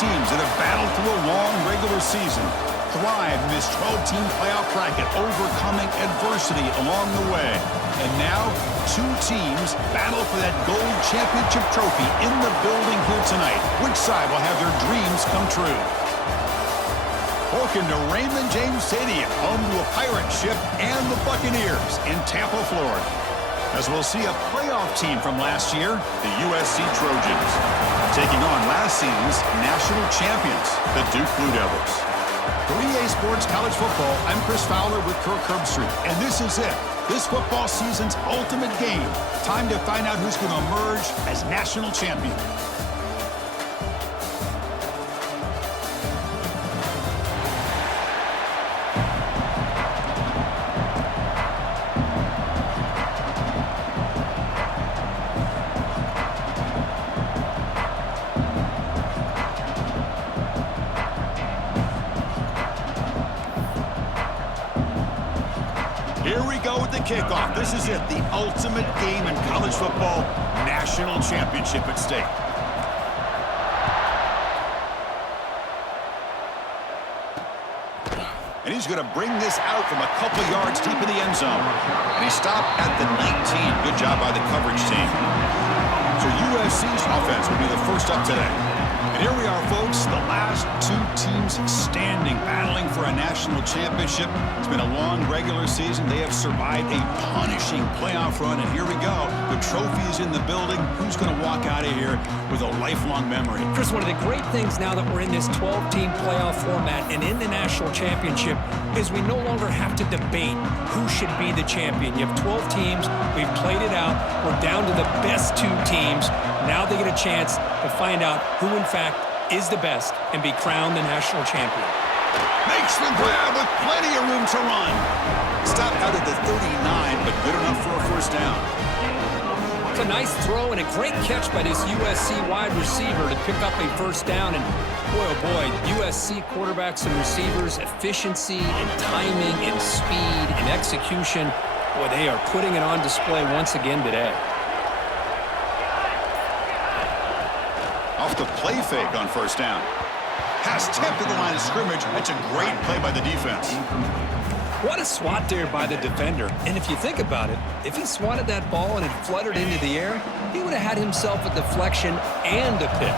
teams that have battled through a long regular season, thrived in this 12-team playoff bracket, overcoming adversity along the way. And now, two teams battle for that gold championship trophy in the building here tonight. Which side will have their dreams come true? Welcome to Raymond James Stadium, home to a pirate ship and the Buccaneers in Tampa, Florida. As we'll see a playoff team from last year, the USC Trojans, taking on last season's national champions, the Duke Blue Devils. For EA Sports College Football, I'm Chris Fowler with Kirk Herbstreit, and this is it. This football season's ultimate game. Time to find out who's going to emerge as national champion. Here we go with the kickoff. This is it, the ultimate game in college football, national championship at stake. And he's going to bring this out from a couple yards deep in the end zone. And he stopped at the 19. Good job by the coverage team. So USC's offense will be the first up today. And here we are, folks, the last two teams standing, battling for a national championship. It's been a long regular season. They have survived a punishing playoff run, and here we go. The trophy is in the building. Who's going to walk out of here with a lifelong memory? Chris, one of the great things now that we're in this 12-team playoff format and in the national championship is we no longer have to debate who should be the champion. You have 12 teams. We've played it out. We're down to the best two teams. Now they get a chance to find out who, in fact, is the best and be crowned the national champion. Makes the grab with plenty of room to run. Stopped out at the 39, but good enough for a first down. It's a nice throw and a great catch by this USC wide receiver to pick up a first down. And boy, oh boy, USC quarterbacks and receivers, efficiency and timing and speed and execution. Boy, they are putting it on display once again today. Off the play fake on first down. Has tipped to the line of scrimmage. That's a great play by the defense. What a swat there by the defender. And if you think about it, if he swatted that ball and it fluttered into the air, he would have had himself a deflection and a pick.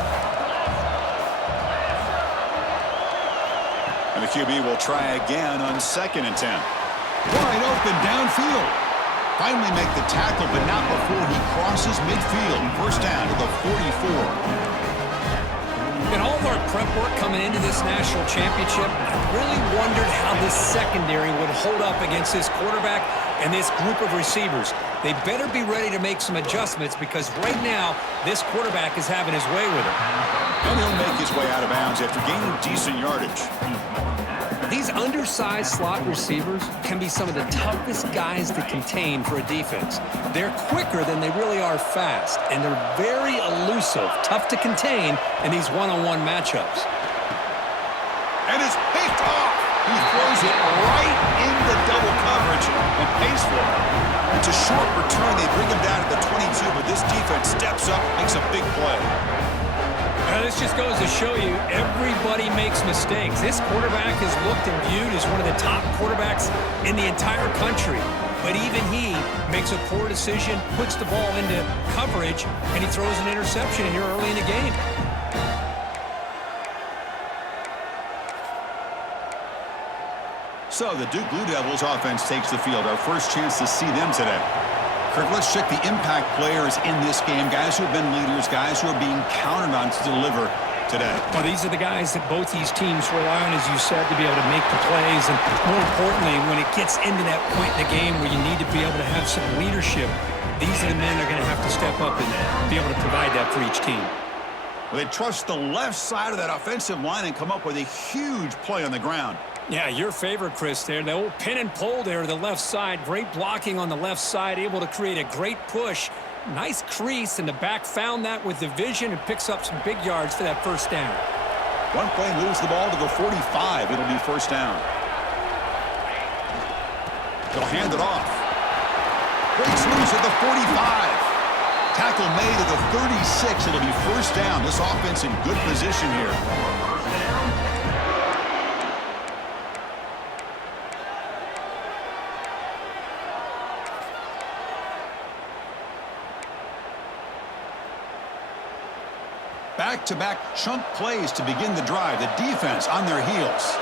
And the QB will try again on 2nd and 10. Wide open downfield. Finally make the tackle, but not before he crosses midfield. First down to the 44. In all of our prep work coming into this national championship, I really wondered how this secondary would hold up against this quarterback and this group of receivers. They better be ready to make some adjustments because right now, this quarterback is having his way with it. And he'll make his way out of bounds after gaining decent yardage. These undersized slot receivers can be some of the toughest guys to contain for a defense. They're quicker than they really are fast, and they're very elusive, tough to contain in these one-on-one matchups. And it's picked off. He throws it right into double coverage and pays for it. It's a short return. They bring him down to the 22, but this defense steps up, makes a big play. This just goes to show you everybody makes mistakes. This quarterback is looked and viewed as one of the top quarterbacks in the entire country. But even he makes a poor decision, puts the ball into coverage, and he throws an interception here early in the game. So the Duke Blue Devils offense takes the field. Our first chance to see them today. Kirk, let's check the impact players in this game. Guys who have been leaders, guys who are being counted on to deliver today. Well, these are the guys that both these teams rely on, as you said, to be able to make the plays. And more importantly, when it gets into that point in the game where you need to be able to have some leadership, these are the men that are going to have to step up and be able to provide that for each team. Well, they trust the left side of that offensive line and come up with a huge play on the ground. Yeah, your favorite, Chris, there. The old pin and pull there to the left side. Great blocking on the left side, able to create a great push. Nice crease, and the back found that with the vision and picks up some big yards for that first down. One play moves the ball to the 45. It'll be first down. They'll hand it off. Breaks loose at the 45. Tackle made at the 36. It'll be first down. This offense in good position here. Back-to-back chunk plays to begin the drive. The defense on their heels.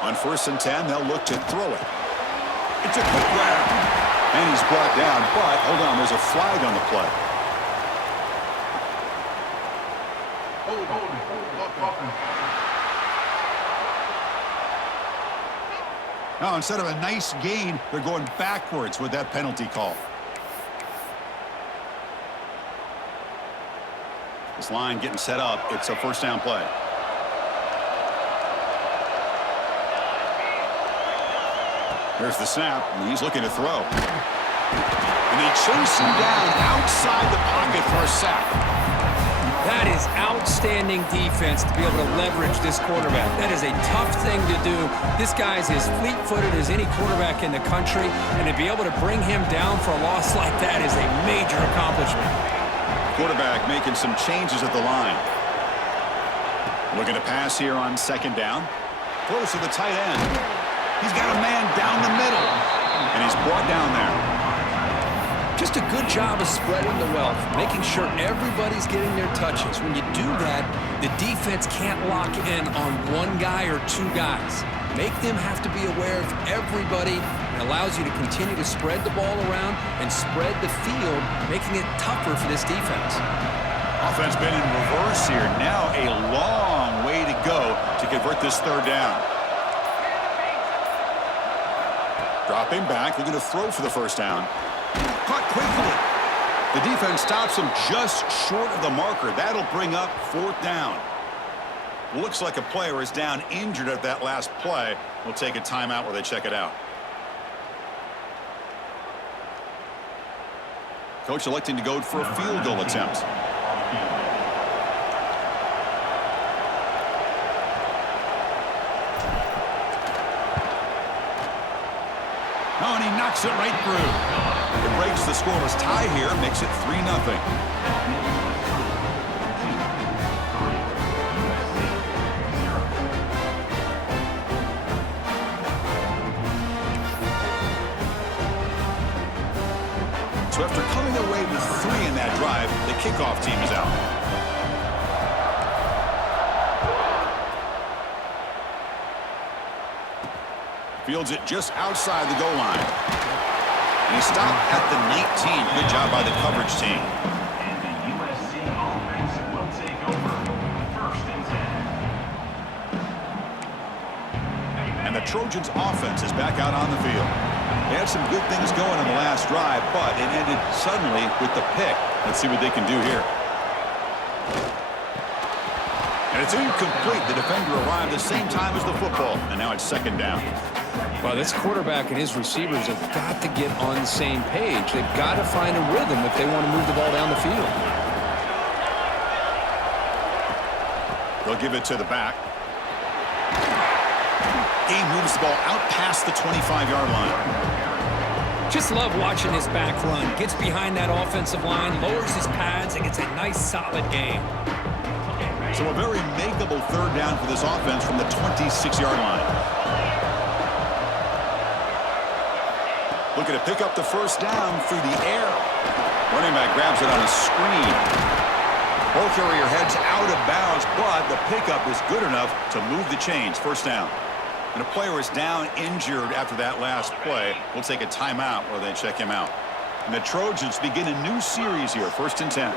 On 1st and 10, they'll look to throw it. It's a quick grab. And he's brought down, but hold on, there's a flag on the play. Now, instead of a nice gain, they're going backwards with that penalty call. This line getting set up. It's a first down play. Here's the snap, and he's looking to throw. And they chase him down outside the pocket for a sack. That is outstanding defense to be able to leverage this quarterback. That is a tough thing to do. This guy's as fleet-footed as any quarterback in the country, and to be able to bring him down for a loss like that is a major accomplishment. Quarterback making some changes at the line. Looking to pass here on 2nd down. Throws to the tight end. He's got a man down the middle. And he's brought down there. Just a good job of spreading the wealth, making sure everybody's getting their touches. When you do that, the defense can't lock in on one guy or two guys. Make them have to be aware of everybody. It allows you to continue to spread the ball around and spread the field, making it tougher for this defense. Offense been in reverse here. Now a long way to go to convert this 3rd down. Dropping back, looking to throw for the first down. Caught quickly. The defense stops him just short of the marker. That'll bring up 4th down. Looks like a player is down injured at that last play. We'll take a timeout while they check it out. Coach electing to go for a field goal attempt. Oh, and he knocks it right through. It breaks the scoreless tie here, makes it 3-0. So after coming away with 3 in that drive, the kickoff team is out. Fields it just outside the goal line. And he stopped at the 19. Good job by the coverage team. And the USC offense will take over 1st and 10. And the Trojans offense is back out on the field. They had some good things going in the last drive, but it ended suddenly with the pick. Let's see what they can do here. And it's incomplete. The defender arrived the same time as the football, and now it's 2nd down. Well, this quarterback and his receivers have got to get on the same page. They've got to find a rhythm if they want to move the ball down the field. They'll give it to the back. Game moves the ball out past the 25-yard line. Just love watching this back run. Gets behind that offensive line, lowers his pads, and gets a nice, solid gain. So a very makeable 3rd down for this offense from the 26-yard line. Looking to pick up the first down through the air. Running back grabs it on a screen. Ball carrier heads out of bounds, but the pickup is good enough to move the chains. First down. And a player is down injured after that last play. We'll take a timeout while they check him out. And the Trojans begin a new series here. 1st and 10.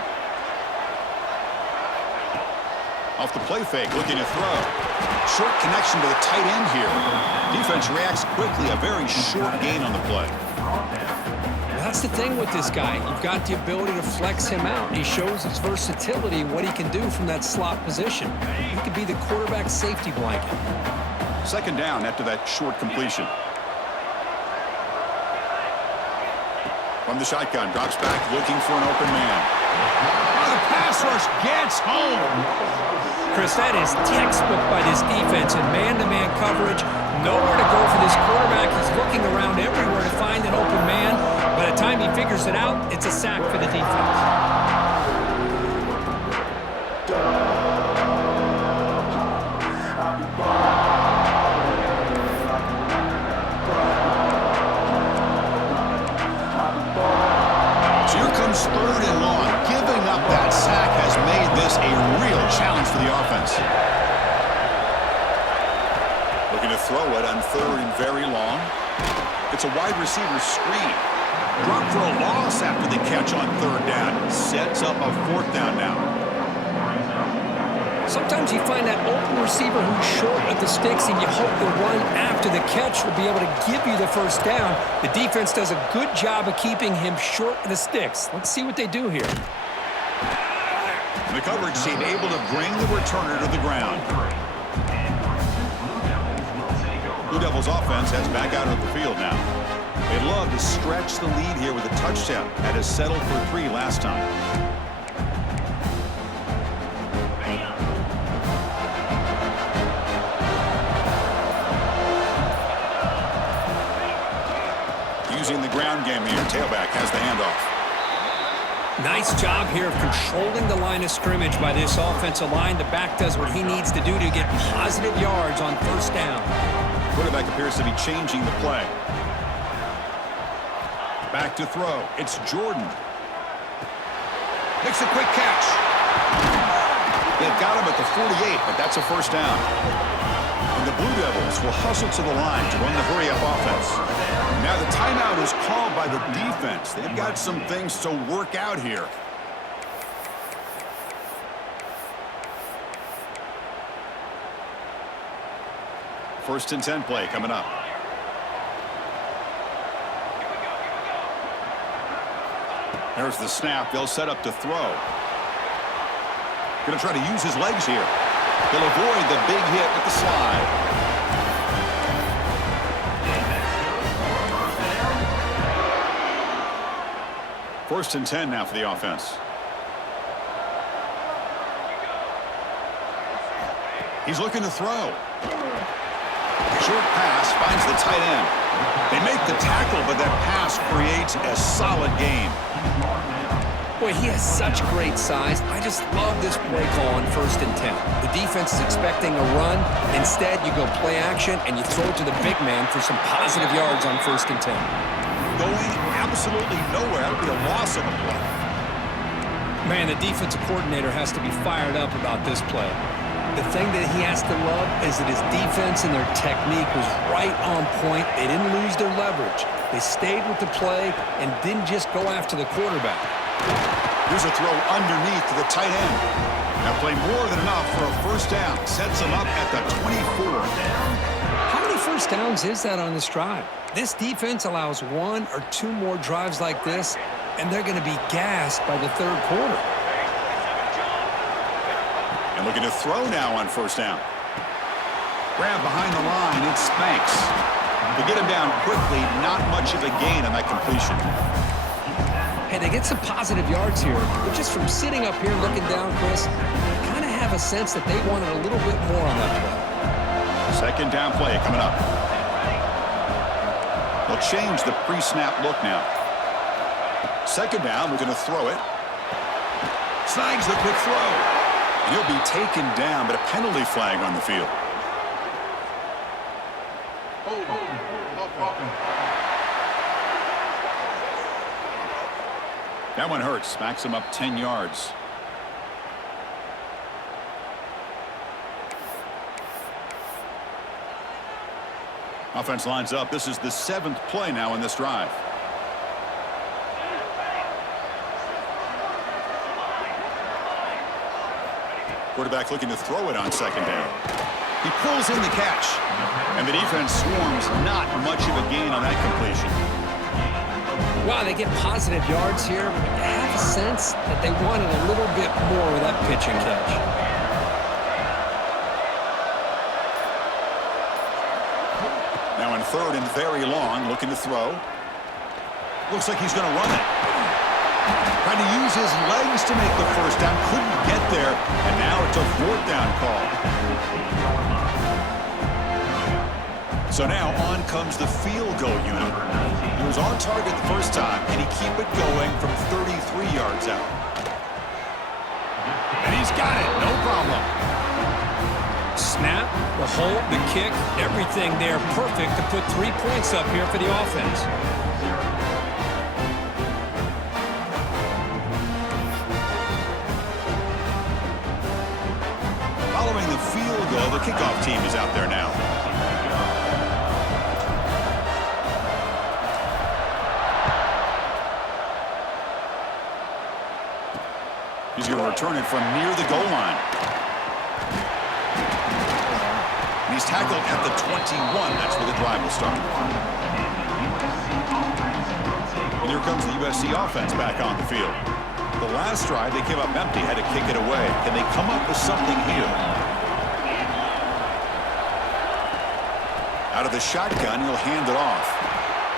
Off the play fake, looking to throw. Short connection to the tight end here. Defense reacts quickly. A very short gain on the play. That's the thing with this guy. You've got the ability to flex him out. He shows his versatility, what he can do from that slot position. He could be the quarterback safety blanket. 2nd down after that short completion. From the shotgun, drops back, looking for an open man. Oh, the pass rush gets home. Chris, that is textbook by this defense in man-to-man coverage. Nowhere to go for this quarterback. He's looking around everywhere to find an open man. By the time time he figures it out, it's a sack for the defense. Third and long. Giving up that sack has made this a real challenge for the offense. Looking to throw it on third and very long. It's a wide receiver screen. Drop for a loss after the catch on third down. Sets up a fourth down now. Sometimes you find that open receiver who's short of the sticks, and you hope the run after the catch will be able to give you the first down. The defense does a good job of keeping him short of the sticks. Let's see what they do here. The coverage team able to bring the returner to the ground. Blue Devils offense heads back out of the field now. They'd love to stretch the lead here with a touchdown. That is settled for 3 last time. Using the ground game here. Tailback has the handoff. Nice job here of controlling the line of scrimmage by this offensive line. The back does what he needs to do to get positive yards on first down. Quarterback appears to be changing the play. Back to throw. It's Jordan. Makes a quick catch. They've got him at the 48, but that's a first down. And the Blue Devils will hustle to the line to run the hurry-up offense. Now the timeout is called by the defense. They've got some things to work out here. First and 10 play coming up. There's the snap. They'll set up to throw. Going to try to use his legs here. He'll avoid the big hit with the slide. First and 10 now for the offense. He's looking to throw. Short pass finds the tight end. They make the tackle, but that pass creates a solid gain. Boy, he has such great size. I just love this play call on first and 10. The defense is expecting a run. Instead, you go play action, and you throw it to the big man for some positive yards on first and 10. Going absolutely nowhere. That would be a loss of the play. Man, the defensive coordinator has to be fired up about this play. The thing that he has to love is that his defense and their technique was right on point. They didn't lose their leverage. They stayed with the play and didn't just go after the quarterback. Here's a throw underneath to the tight end. Now play more than enough for a first down. Sets him up at the 24. How many first downs is that on this drive? This defense allows 1 or 2 more drives like this, and they're going to be gassed by the third quarter. And looking to throw now on first down. Grab behind the line, it's Spanks. To get him down quickly, not much of a gain on that completion. Hey, they get some positive yards here, but just from sitting up here looking down, Chris, I kind of have a sense that they wanted a little bit more on that play. Second down play coming up. They'll change the pre-snap look now. Second down, we're going to throw it. Snags the quick throw. And he'll be taken down, but a penalty flag on the field. That one hurts. Smacks him up 10 yards. Offense lines up. This is the 7th play now in this drive. Quarterback looking to throw it on second down. He pulls in the catch. And the defense swarms. Not much of a gain on that completion. Wow, they get positive yards here, but you have a sense that they wanted a little bit more with that pitch and catch. Now in third and very long, looking to throw. Looks like he's going to run it. Trying to use his legs to make the first down. Couldn't get there, and now it's a fourth down call. So now on comes the field goal unit. He was on target the first time, and he keep it going from 33 yards out. And he's got it, no problem. Snap, the hold, the kick, everything there perfect to put 3 points up here for the offense. Following the field goal, the kickoff team is out there now. He's going to return it from near the goal line. And he's tackled at the 21. That's where the drive will start. And here comes the USC offense back on the field. The last drive, they came up empty, had to kick it away. Can they come up with something here? Out of the shotgun, he'll hand it off.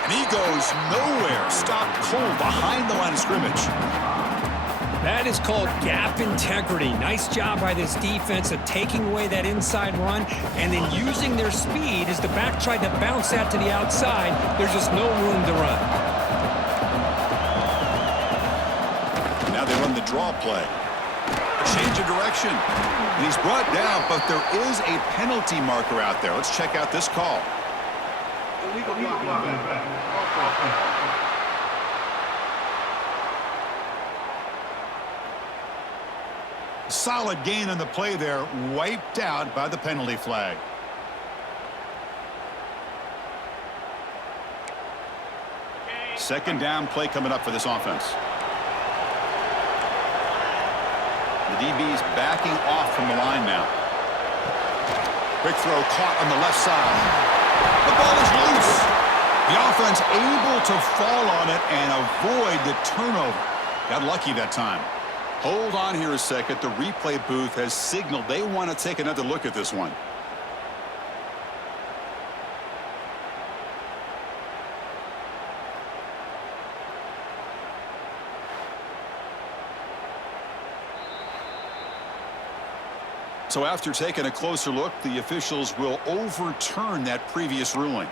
And he goes nowhere. Stopped cold behind the line of scrimmage. That is called gap integrity. Nice job by this defense of taking away that inside run and then using their speed as the back tried to bounce that to the outside. There's just no room to run. Now they run the draw play. A change of direction. And he's brought down, but there is a penalty marker out there. Let's check out this call. Solid gain on the play there, wiped out by the penalty flag. Second down play coming up for this offense. The DB's backing off from the line now. Quick throw caught on the left side. The ball is loose. The offense able to fall on it and avoid the turnover. Got lucky that time. Hold on here a second. The replay booth has signaled they want to take another look at this one. So after taking a closer look, the officials will overturn that previous ruling.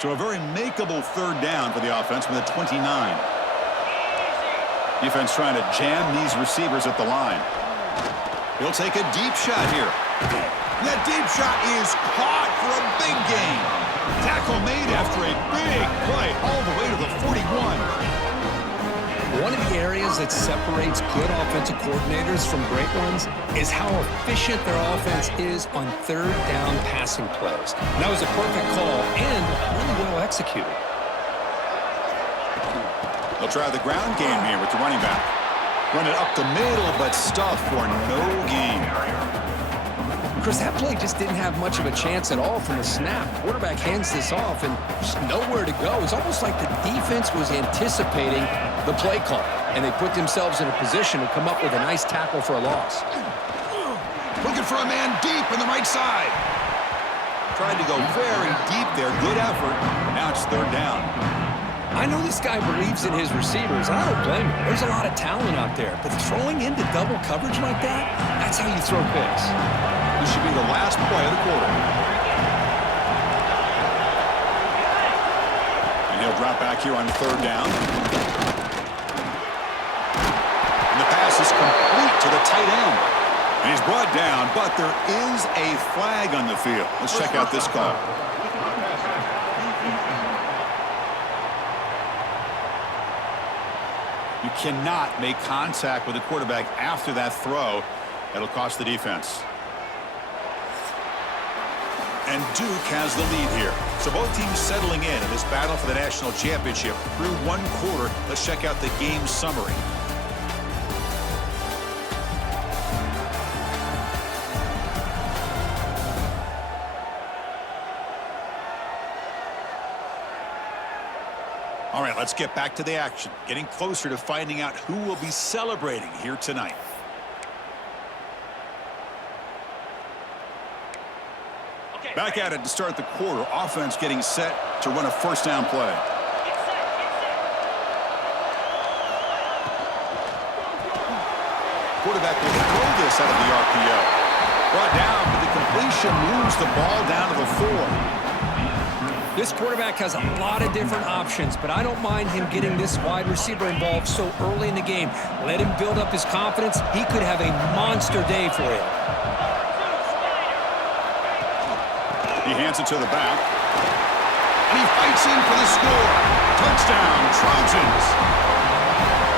So a very makeable third down for the offense with a 29. Defense trying to jam these receivers at the line. He'll take a deep shot here. That deep shot is caught for a big gain. Tackle made after a big play all the way to the 41. One of the areas that separates good offensive coordinators from great ones is how efficient their offense is on third down passing plays. And that was a perfect call and really well executed. They'll try the ground game here with the running back. Run it up the middle, but stuff for no gain. Chris, that play just didn't have much of a chance at all from the snap. Quarterback hands this off and just nowhere to go. It's almost like the defense was anticipating the play call, and they put themselves in a position to come up with a nice tackle for a loss. Looking for a man deep in the right side. Tried to go very deep there. Good effort. Now it's third down. I know this guy believes in his receivers. I don't blame him. There's a lot of talent out there. But throwing into double coverage like that, that's how you throw picks. This should be the last play of the quarter. And he'll drop back here on third down. And the pass is complete to the tight end. And he's brought down, but there is a flag on the field. Let's check out this call. You cannot make contact with the quarterback after that throw. That'll cost the defense. And Duke has the lead here. So both teams settling in this battle for the national championship through one quarter. Let's check out the game summary. All right, let's get back to the action. Getting closer to finding out who will be celebrating here tonight. Back at it to start the quarter. Offense getting set to run a first down play. Quarterback will throw this out of the RPO. Brought down, but the completion moves the ball down to the 4. This quarterback has a lot of different options, but I don't mind him getting this wide receiver involved so early in the game. Let him build up his confidence. He could have a monster day for you. He hands it to the back. And he fights in for the score. Touchdown, Trojans.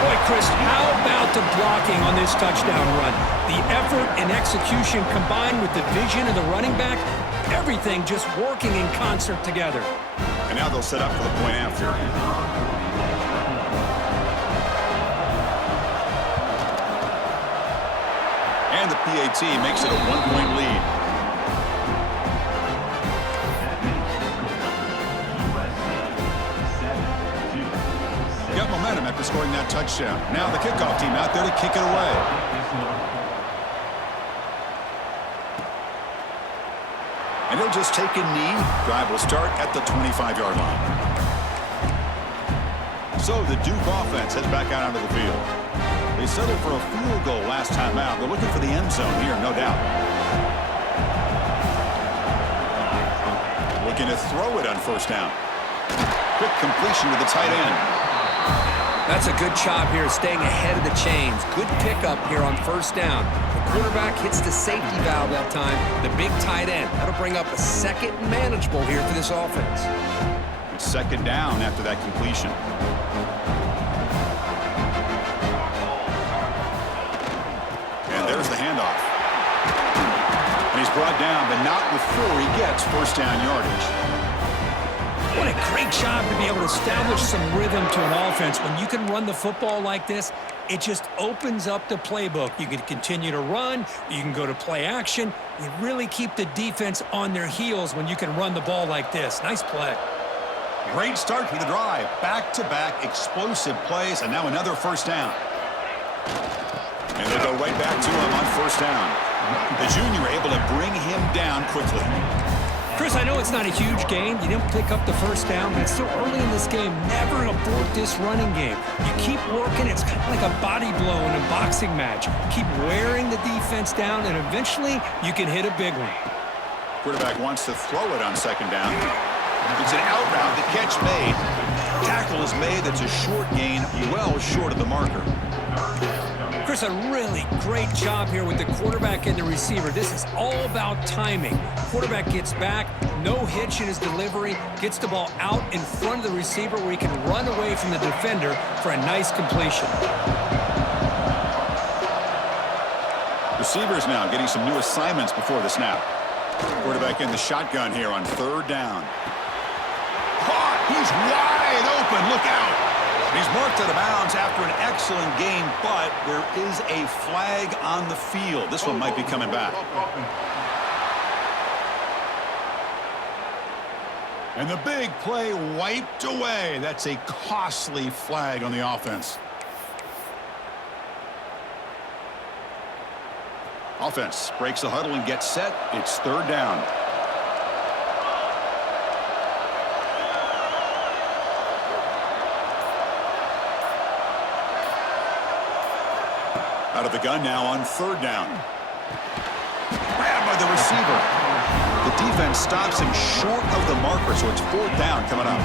Boy, Chris, how about the blocking on this touchdown run? The effort and execution combined with the vision of the running back, everything just working in concert together. And now they'll set up for the point after. And the PAT makes it a 1-point lead. Got momentum after scoring that touchdown. Now the kickoff team out there to kick it away. And he'll just take a knee. Drive will start at the 25-yard line. So the Duke offense heads back out onto the field. They settled for a field goal last time out. They're looking for the end zone here, no doubt. Looking to throw it on first down. Quick completion to the tight end. That's a good job here, staying ahead of the chains. Good pickup here on first down. The quarterback hits the safety valve that time, the big tight end. That'll bring up a second manageable here for this offense. It's second down after that completion. And there's the handoff. And he's brought down, but not before he gets first down yardage. What a great job to be able to establish some rhythm to an offense. When you can run the football like this, it just opens up the playbook. You can continue to run. You can go to play action. You really keep the defense on their heels when you can run the ball like this. Nice play. Great start to the drive. Back-to-back explosive plays, and now another first down. And they go right back to him on first down. The junior able to bring him down quickly. Chris, I know it's not a huge gain. You didn't pick up the first down, but it's still early in this game. Never abort this running game. You keep working. It's kind of like a body blow in a boxing match. Keep wearing the defense down, and eventually you can hit a big one. Quarterback wants to throw it on second down. It's an out route. The catch made. Tackle is made. That's a short gain, well short of the marker. Chris, a really great job here with the quarterback and the receiver. This is all about timing. Quarterback gets back, no hitch in his delivery, gets the ball out in front of the receiver where he can run away from the defender for a nice completion. Receivers now getting some new assignments before the snap. Quarterback in the shotgun here on third down. Caught! He's wide open. Look out! He's marked out of bounds after an excellent game, but there is a flag on the field. This one might be coming back. And the big play wiped away. That's a costly flag on the offense. Offense breaks the huddle and gets set. It's third down. Out of the gun now on third down. Grabbed by the receiver. The defense stops him short of the marker, so it's fourth down coming up.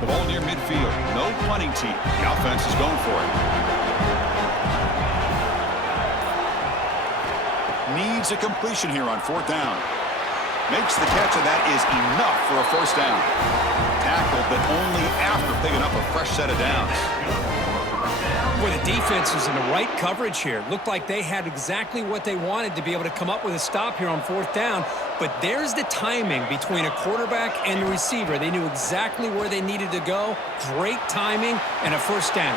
The ball near midfield. No punting team. The offense is going for it. Needs a completion here on fourth down. Makes the catch, and that is enough for a first down. Tackled, but only after picking up a fresh set of downs. Boy, the defense was in the right coverage here. Looked like they had exactly what they wanted to be able to come up with a stop here on fourth down. But there's the timing between a quarterback and the receiver. They knew exactly where they needed to go. Great timing and a first down.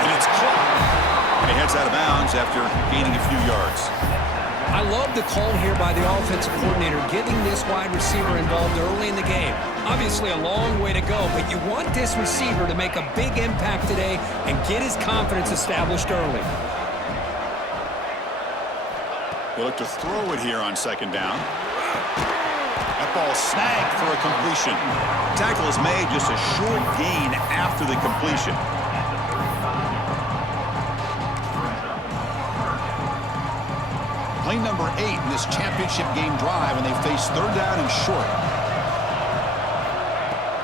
And it's caught. And he heads out of bounds after gaining a few yards. I love the call here by the offensive coordinator, getting this wide receiver involved early in the game. Obviously a long way to go, but you want this receiver to make a big impact today and get his confidence established early. They look to throw it here on second down. That ball snagged for a completion. Tackle is made, just a short gain after the completion. Play number 8 in this championship game drive, and they face third down and short.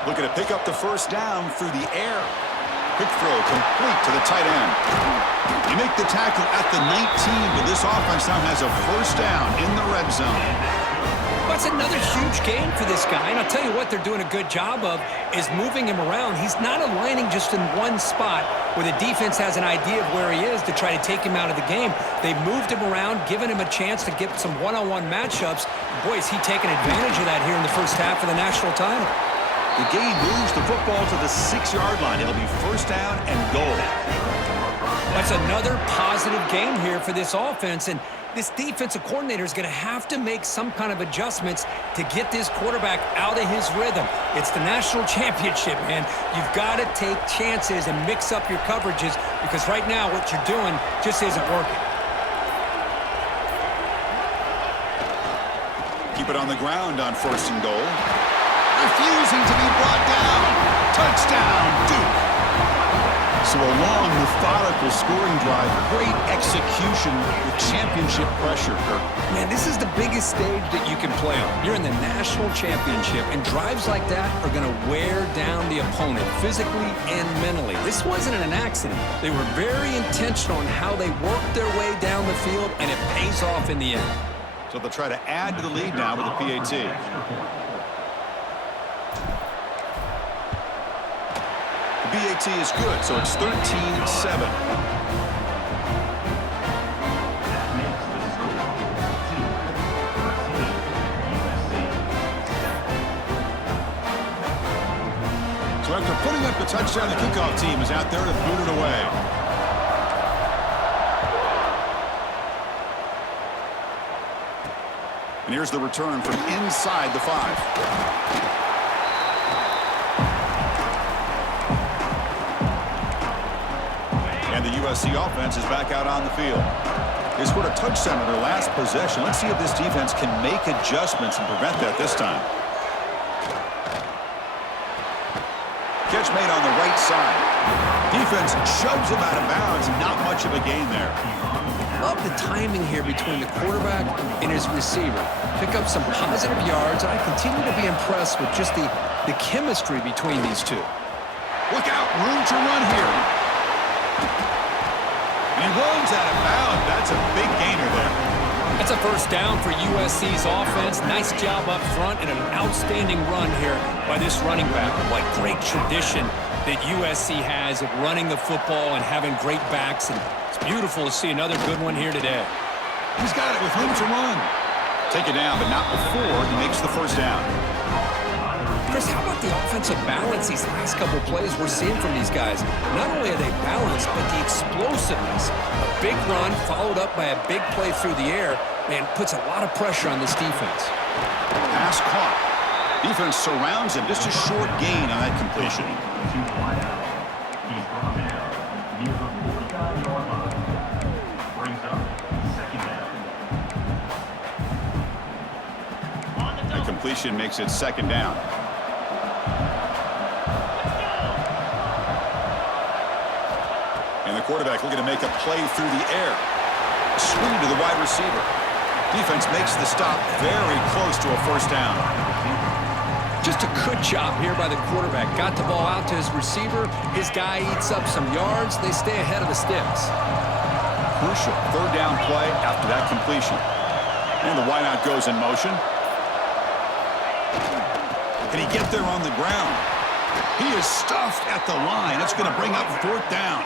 Looking to pick up the first down through the air. Quick throw complete to the tight end. You make the tackle at the 19, but this offense now has a first down in the red zone. That's another huge game for this guy, and I'll tell you what they're doing a good job of is moving him around. He's not aligning just in one spot where the defense has an idea of where he is to try to take him out of the game. They've moved him around, given him a chance to get some one-on-one matchups. Boy, is he taking advantage of that here in the first half of the national title. The game moves the football to the 6-yard line. It'll be first down and goal. That's another positive game here for this offense, and this defensive coordinator is going to have to make some kind of adjustments to get this quarterback out of his rhythm. It's the national championship, man. You've got to take chances and mix up your coverages because right now what you're doing just isn't working. Keep it on the ground on first and goal. Refusing to be brought down. Touchdown, Duke. So a long, methodical scoring drive. Great execution with championship pressure, Kirk. Man, this is the biggest stage that you can play on. You're in the national championship, and drives like that are going to wear down the opponent physically and mentally. This wasn't an accident. They were very intentional in how they worked their way down the field, and it pays off in the end. So they'll try to add to the lead now with the PAT. The PAT is good, so it's 13-7. So after putting up the touchdown, the kickoff team is out there to boot it away. And here's the return from inside the 5. And the USC offense is back out on the field. They scored a touchdown on their last possession. Let's see if this defense can make adjustments and prevent that this time. Catch made on the right side. Defense shoves him out of bounds. Not much of a gain there. Love the timing here between the quarterback and his receiver. Pick up some positive yards. I continue to be impressed with just the chemistry between these two. Look out, room to run here. And he runs out of bounds. That's a big gainer there. That's a first down for USC's offense. Nice job up front and an outstanding run here by this running back. What great tradition that USC has of running the football and having great backs. And it's beautiful to see another good one here today. He's got it with room to run. Take it down, but not before he makes the first down. Chris, how about the offensive balance these last couple plays we're seeing from these guys? Not only are they balanced, but the explosiveness. A big run followed up by a big play through the air, man, puts a lot of pressure on this defense. Pass caught. Defense surrounds him. Just a short gain on that completion. The completion makes it second down. And the quarterback looking to make a play through the air. Swing to the wide receiver. Defense makes the stop very close to a first down. Just a good job here by the quarterback. Got the ball out to his receiver. His guy eats up some yards. They stay ahead of the sticks. Crucial third down play after that completion. And the wideout goes in motion. Can he get there on the ground? He is stuffed at the line. It's going to bring up fourth down.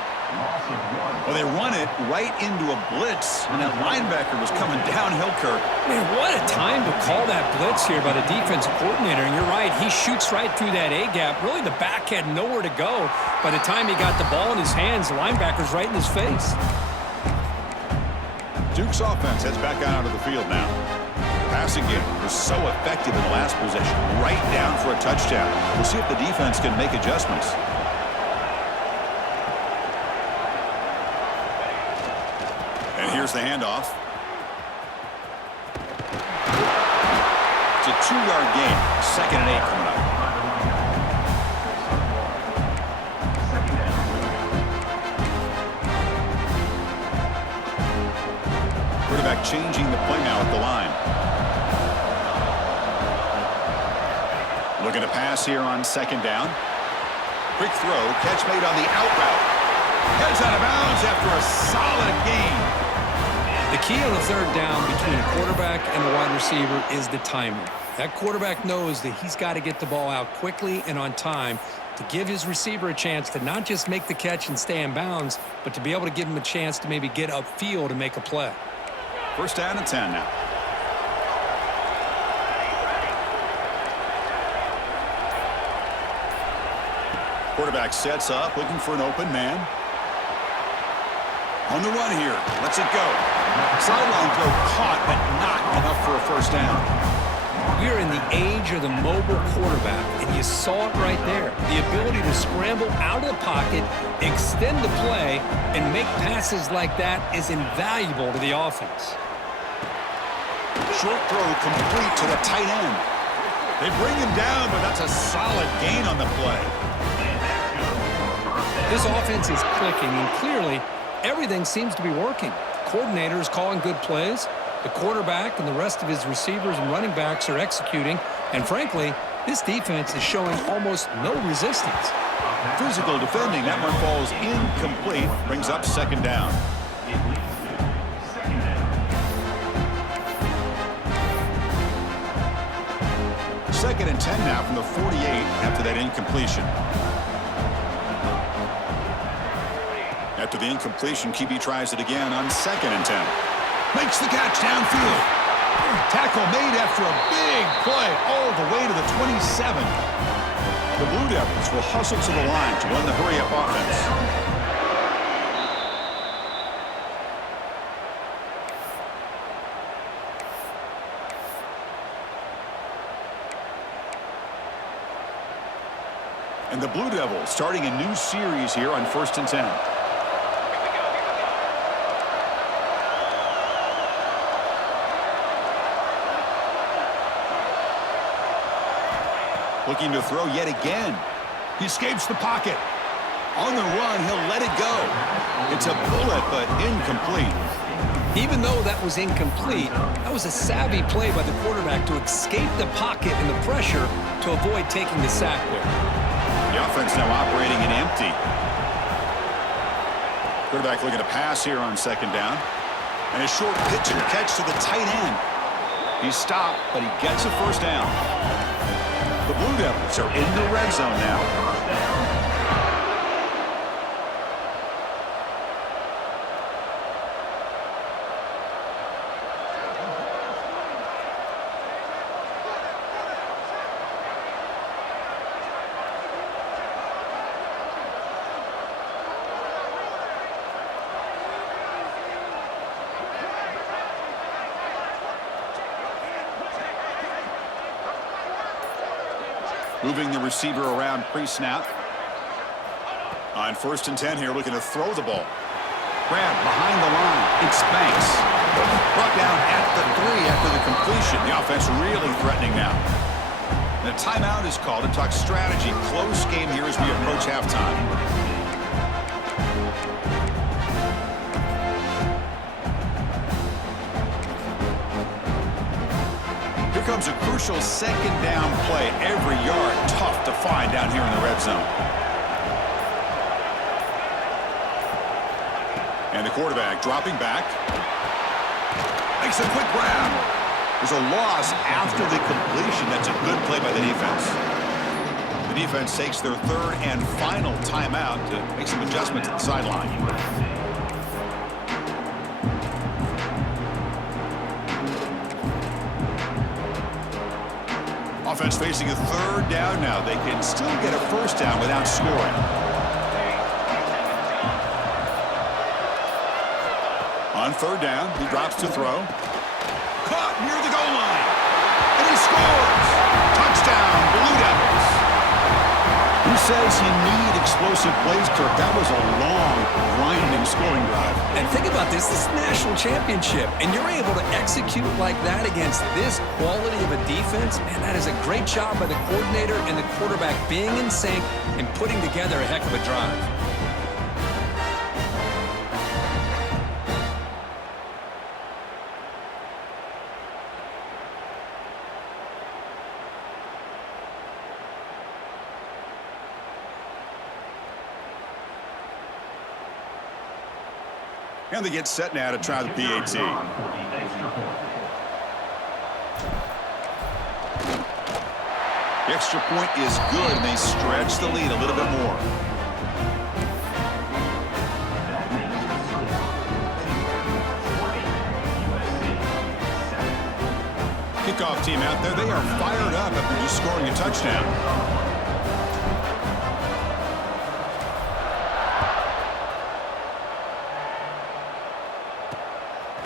Well, they run it right into a blitz, and that linebacker was coming downhill, Kirk. Man, what a time to call that blitz here by the defensive coordinator. And you're right, he shoots right through that A-gap. Really, the back had nowhere to go. By the time he got the ball in his hands, the linebacker's right in his face. Duke's offense heads back out onto the field now. Passing game was so effective in the last possession, right down for a touchdown. We'll see if the defense can make adjustments. And here's the handoff. It's a 2-yard gain. 2nd and 8 coming up. Quarterback changing the play now at the line. Looking to pass here on 2nd down. Quick throw. Catch made on the out route. Heads out of bounds after a solid gain. The key on a 3rd down between a quarterback and a wide receiver is the timing. That quarterback knows that he's got to get the ball out quickly and on time to give his receiver a chance to not just make the catch and stay in bounds, but to be able to give him a chance to maybe get upfield and make a play. 1st down and 10 now. Quarterback sets up, looking for an open man. On the run here. Lets it go. Sideline throw caught, but not enough for a 1st down. We're in the age of the mobile quarterback, and you saw it right there. The ability to scramble out of the pocket, extend the play, and make passes like that is invaluable to the offense. Short throw complete to the tight end. They bring him down, but that's a solid gain on the play. This offense is clicking, and clearly everything seems to be working. The coordinator is calling good plays. The quarterback and the rest of his receivers and running backs are executing. And frankly, this defense is showing almost no resistance. Physical defending. That one falls incomplete. Brings up 2nd down. Second and 10 now from the 48 after that incompletion. After the incompletion, QB tries it again on 2nd and 10. Makes the catch downfield. Tackle made after a big play all the way to the 27. The Blue Devils will hustle to the line to run the hurry-up offense. And the Blue Devils starting a new series here on 1st and 10. Looking to throw yet again. He escapes the pocket. On the run, he'll let it go. It's a bullet, but incomplete. Even though that was incomplete, that was a savvy play by the quarterback to escape the pocket and the pressure to avoid taking the sack there. The offense now operating in empty. Quarterback looking to pass here on 2nd down. And a short pitch and catch to the tight end. He's stopped, but he gets a 1st down. The Blue Devils are in the red zone now. Moving the receiver around pre-snap. On 1st and 10 here, looking to throw the ball. Grab behind the line. It's Banks. Brought down at the 3 after the completion. The offense really threatening now. The timeout is called to talk strategy. Close game here as we approach halftime. Here comes a crucial 2nd down play. Every yard tough to find down here in the red zone. And the quarterback dropping back. Makes a quick grab. There's a loss after the completion. That's a good play by the defense. The defense takes their 3rd and final timeout to make some adjustments at the sideline. Offense facing a 3rd down now. They can still get a 1st down without scoring. On third down, he drops to throw. Caught near the goal line. And he scores. Touchdown, Blue Devils. Who says you need explosive plays, Kirk? That was a long, grinding scoring drive. And think about this. This is a national championship, and you're able to execute like that against this quality of a defense, and that is a great job by the coordinator and the quarterback being in sync and putting together a heck of a drive. And they get set now to try the PAT. The extra point is good, and they stretch the lead a little bit more. Kickoff team out there. They are fired up after just scoring a touchdown.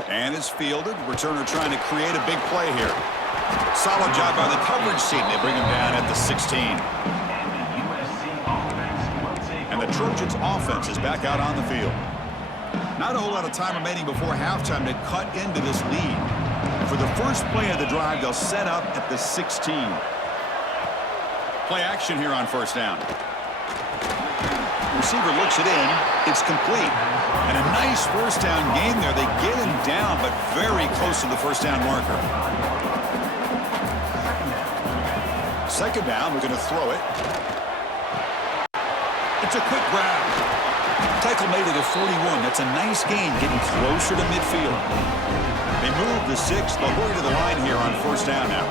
And it's fielded. Returner trying to create a big play here. Solid job by the coverage team. They bring him down at the 16. And the Trojans offense is back out on the field. Not a whole lot of time remaining before halftime to cut into this lead. For the first play of the drive, they'll set up at the 16. Play action here on first down. Receiver looks it in. It's complete. And a nice first down game there. They get him down, but very close to the first down marker. Second down, we're going to throw it. It's a quick grab. Tackle made it at 41. That's a nice gain, getting closer to midfield. They move the 6. They'll hurry to the line here on first down now.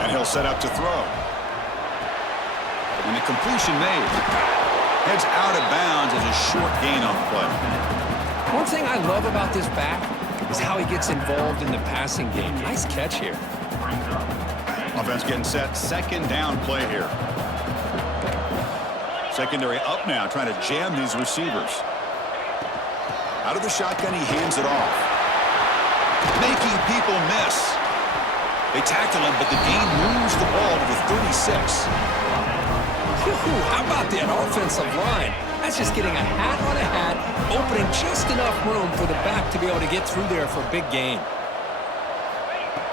And he'll set up to throw. And the completion made. Heads out of bounds as a short gain on the play. One thing I love about this back is how he gets involved in the passing game. Nice catch here. Offense getting set. Second down play here. Secondary up now, trying to jam these receivers. Out of the shotgun, he hands it off. Making people miss. They tackle him, but the gain moves the ball to the 36. How about that offensive line? That's just getting a hat on a hat, opening just enough room for the back to be able to get through there for a big gain.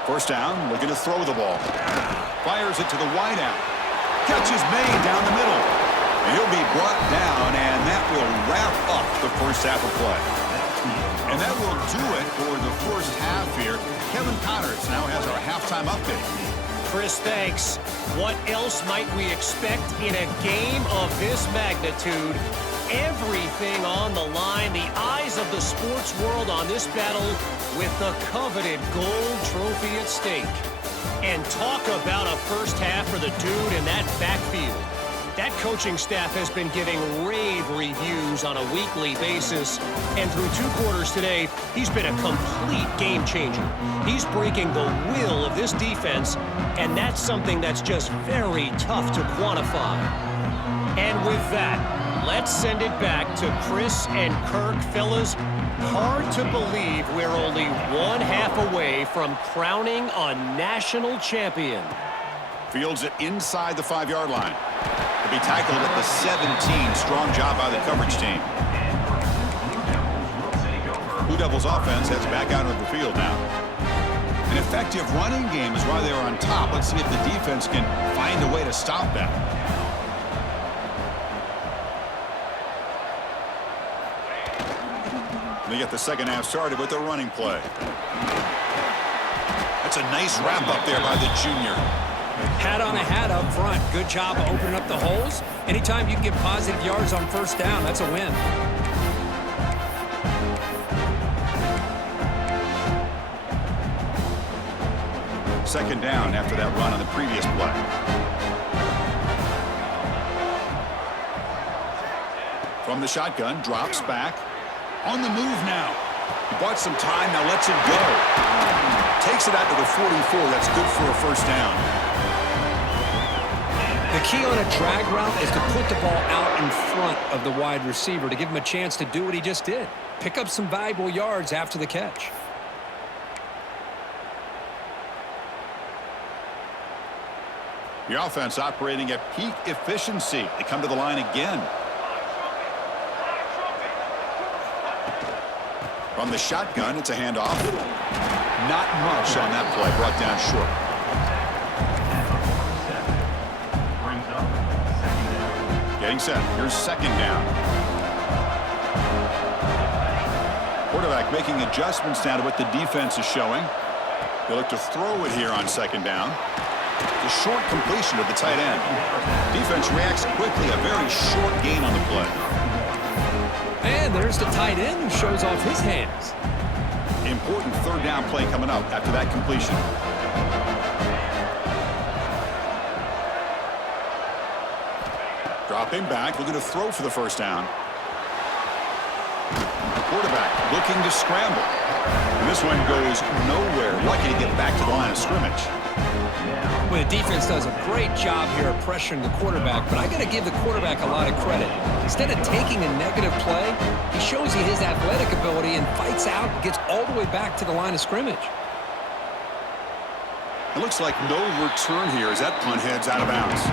First down, looking to throw the ball. Fires it to the wideout. Catch is made down the middle. And he'll be brought down, and that will wrap up the first half of play. And that will do it for the first half here. Kevin Connors now has our halftime update. Chris, thanks. What else might we expect in a game of this magnitude? Everything on the line, the eyes of the sports world on this battle with the coveted gold trophy at stake. And talk about a first half for the dude in that backfield. That coaching staff has been giving rave reviews on a weekly basis. And through 2 quarters today, he's been a complete game changer. He's breaking the will of this defense, and that's something that's just very tough to quantify. And with that, let's send it back to Chris and Kirk. Fellas, hard to believe we're only 1 half away from crowning a national champion. Fields it inside the 5-yard line. He'll be tackled at the 17. Strong job by the coverage team. Blue Devils offense heads back out of the field now. An effective running game is why they are on top. Let's see if the defense can find a way to stop that. They get the second half started with a running play. That's a nice wrap up there by the junior. Hat on a hat up front. Good job of opening up the holes. Anytime you can get positive yards on first down, that's a win. Second down after that run on the previous play. From the shotgun, drops back. On the move now. He bought some time, now lets it go. Takes it out to the 44. That's good for a first down. The key on a drag route is to put the ball out in front of the wide receiver to give him a chance to do what he just did. Pick up some valuable yards after the catch. The offense operating at peak efficiency. They come to the line again. From the shotgun, it's a handoff. Not much on that play. Brought down short. Getting set. Here's second down. Quarterback making adjustments now to what the defense is showing. They look to throw it here on second down. The short completion of the tight end. Defense reacts quickly. A very short gain on the play. And there's the tight end who shows off his hands. Important third down play coming up after that completion. Dropping back, looking to throw for the first down. Quarterback looking to scramble. And this one goes nowhere. Lucky to get back to the line of scrimmage. Well, the defense does a great job here of pressuring the quarterback, but I got to give the quarterback a lot of credit. Instead of taking a negative play, he shows you his athletic ability and fights out and gets all the way back to the line of scrimmage. It looks like no return here as that punt heads out of bounds.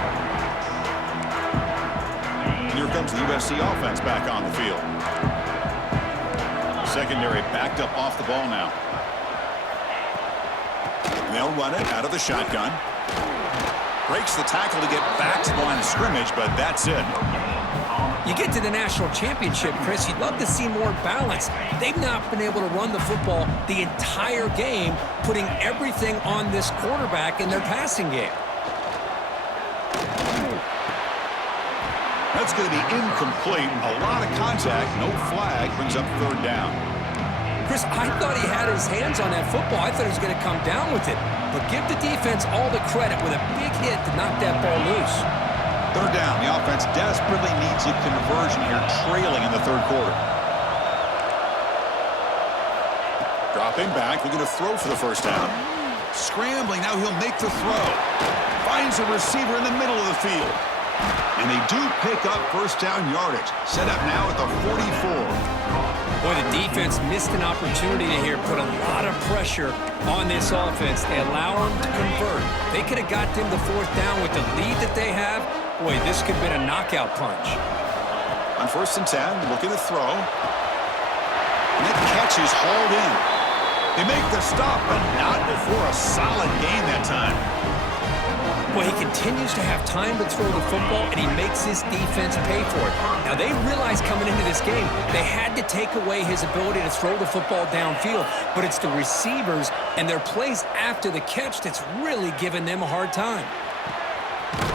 And here comes the USC offense back on the field. Secondary backed up off the ball now. And they'll run it out of the shotgun. Breaks the tackle to get back to the line of scrimmage, but that's it. You get to the national championship, Chris, you'd love to see more balance. They've not been able to run the football the entire game, putting everything on this quarterback in their passing game. That's going to be incomplete. A lot of contact, no flag, brings up third down. Chris, I thought he had his hands on that football. I thought he was going to come down with it. But give the defense all the credit with a big hit to knock that ball loose. Third down. The offense desperately needs a conversion here, trailing in the third quarter. Dropping back, looking to throw for the first down. Scrambling, now he'll make the throw. Finds a receiver in the middle of the field. And they do pick up first down yardage. Set up now at the 44. Boy, the defense missed an opportunity to here put a lot of pressure on this offense. They allow them to convert. They could have got them the fourth down with the lead that they have. Boy, this could have been a knockout punch. On first and 10, looking to throw. And that catch is hauled in. They make the stop, but not before a solid gain that time. Well, he continues to have time to throw the football, and he makes his defense pay for it. Now, they realized coming into this game, they had to take away his ability to throw the football downfield, but it's the receivers and their plays after the catch that's really giving them a hard time.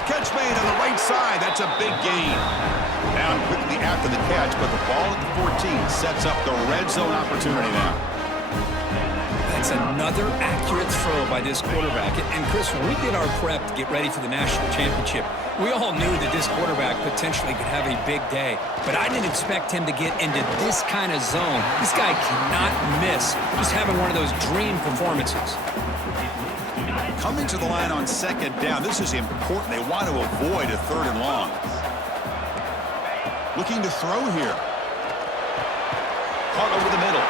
Catch made on the right side. That's a big gain. Down quickly after the catch, but the ball at the 14 sets up the red zone opportunity now. That's another accurate throw by this quarterback. And Chris, when we did our prep to get ready for the national championship, we all knew that this quarterback potentially could have a big day. But I didn't expect him to get into this kind of zone. This guy cannot miss. Just having one of those dream performances. Coming to the line on second down. This is important. They want to avoid a third and long. Looking to throw here. Caught over the middle.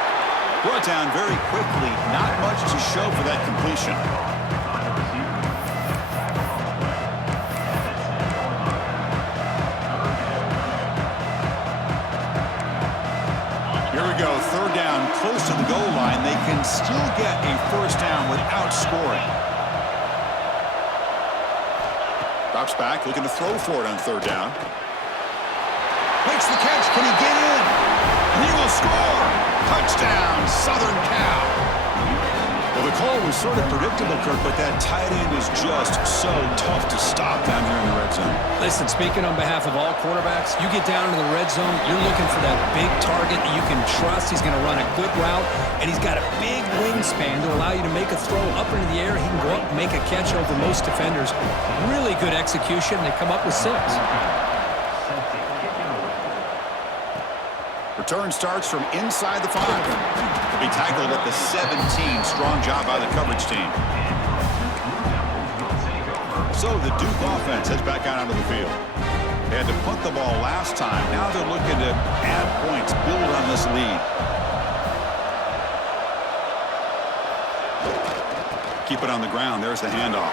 Brought down very quickly. Not much to show for that completion. Here we go. Third down, close to the goal line. They can still get a first down without scoring. Drops back, looking to throw for it on third down. Makes the catch. Can he get in? He will score. Touchdown, Southern Cal. Well, the call was sort of predictable, Kirk, but that tight end is just so tough to stop down here in the red zone. Listen, speaking on behalf of all quarterbacks, you get down into the red zone, you're looking for that big target that you can trust. He's going to run a good route, and he's got a big wingspan to allow you to make a throw up into the air. He can go up and make a catch over most defenders. Really good execution. They come up with 6. Return starts from inside the 5. He'll be tackled at the 17. Strong job by the coverage team. So the Duke offense heads back out onto the field. They had to punt the ball last time. Now they're looking to add points, build on this lead. Keep it on the ground. There's the handoff.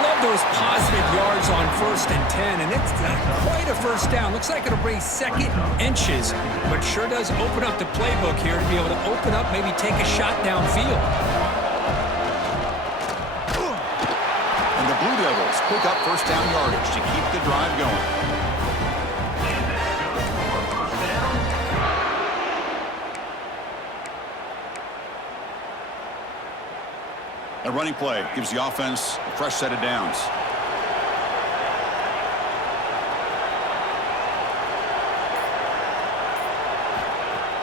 Love those positive yards on 1st and 10, and it's not quite a first down. Looks like it'll bring 2nd inches, but sure does open up the playbook here to be able to open up, maybe take a shot downfield. And the Blue Devils pick up first down yardage to keep the drive going. A running play gives the offense a fresh set of downs.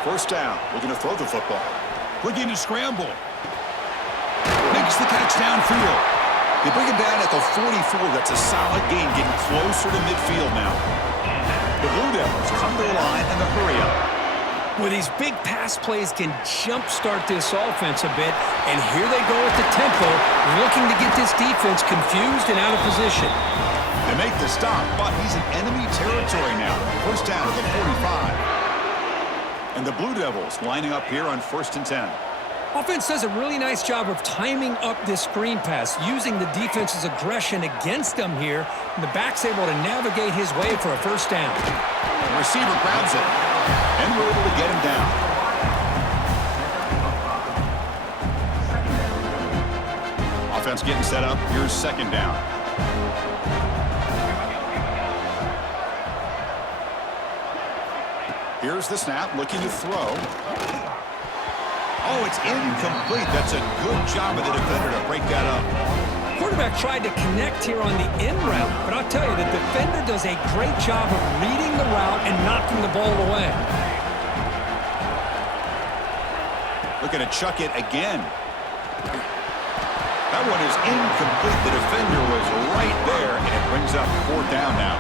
First down, looking to throw the football. Looking to scramble. Makes the catch downfield. They bring him down at the 44. That's a solid gain, getting closer to midfield now. The Blue Devils come to the line and the hurry up. Well, these big pass plays can jumpstart this offense a bit, and here they go at the tempo, looking to get this defense confused and out of position. They make the stop, but he's in enemy territory now. First down at the 45. And the Blue Devils lining up here on 1st and 10. Offense does a really nice job of timing up this screen pass, using the defense's aggression against them here, and the back's able to navigate his way for a first down. The receiver grabs it, and we're able to get him down. Offense getting set up. Here's 2nd down. Here's the snap, looking to throw. Oh, it's incomplete. That's a good job of the defender to break that up. Quarterback tried to connect here on the in route, but I'll tell you, the defender does a great job of reading the route and knocking the ball away. Looking to chuck it again. That one is incomplete. The defender was right there, and it brings up 4th down now.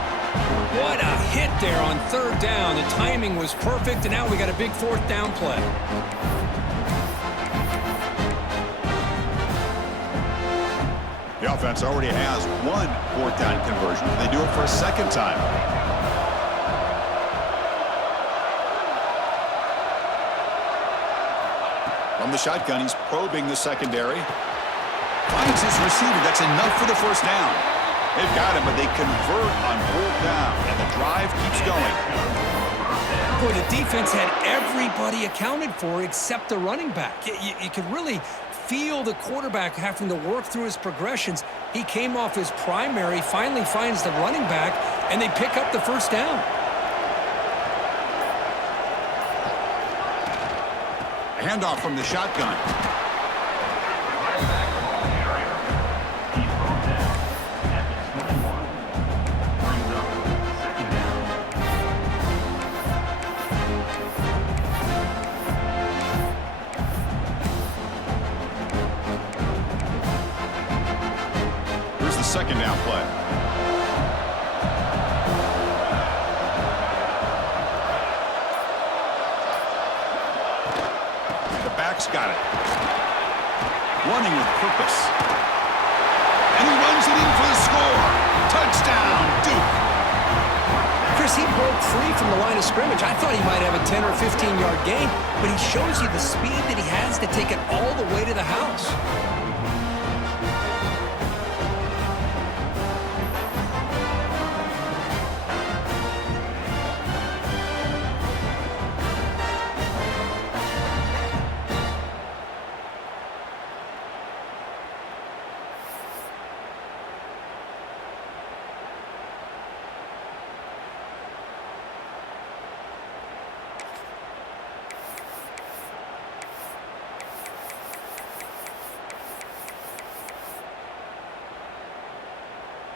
What a hit there on 3rd down. The timing was perfect, and now we got a big 4th down play. The offense already has one 4th down conversion. They do it for a 2nd time. From the shotgun, he's probing the secondary. Finds his receiver. That's enough for the first down. They've got him, but they convert on 4th down, and the drive keeps going. Boy, the defense had everybody accounted for except the running back. You could really feel the quarterback having to work through his progressions. He came off his primary, finally finds the running back, and they pick up the first down. A handoff from the shotgun. Here's the 2nd down play. Got it. Running with purpose. And he runs it in for the score. Touchdown, Duke. Chris, he broke free from the line of scrimmage. I thought he might have a 10 or 15-yard gain, but he shows you the speed that he has to take it all the way to the house.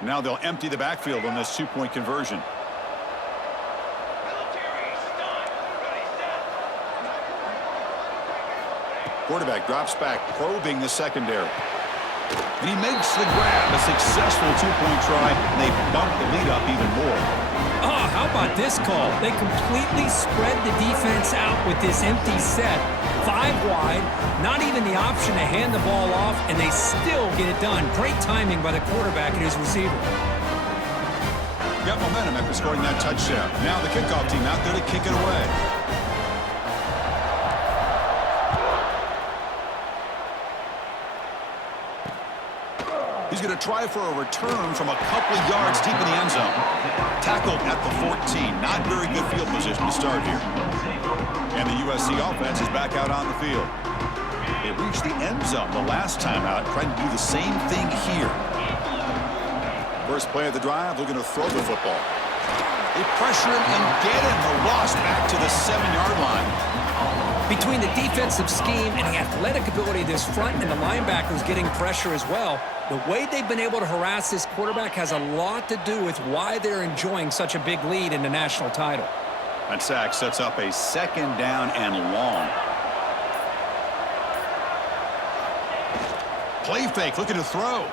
Now they'll empty the backfield on this 2-point conversion. Quarterback drops back, probing the secondary. And he makes the grab as successful two-point try, and they bumped the lead up even more. Oh, how about this call? They completely spread the defense out with this empty set. 5 wide, not even the option to hand the ball off, and they still get it done. Great timing by the quarterback and his receiver. Got momentum after scoring that touchdown. Now the kickoff team out there to kick it away. He's going to try for a return from a couple of yards deep in the end zone. Tackled at the 14. Not very good field position to start here. And the USC offense is back out on the field. They reached the end zone the last time out, trying to do the same thing here. First play of the drive, looking to throw the football. They pressure him and get him. The loss back to the 7-yard line. Between the defensive scheme and the athletic ability of this front and the linebackers getting pressure as well, the way they've been able to harass this quarterback has a lot to do with why they're enjoying such a big lead in the national title. That sack sets up a 2nd down and long. Play fake, looking to throw.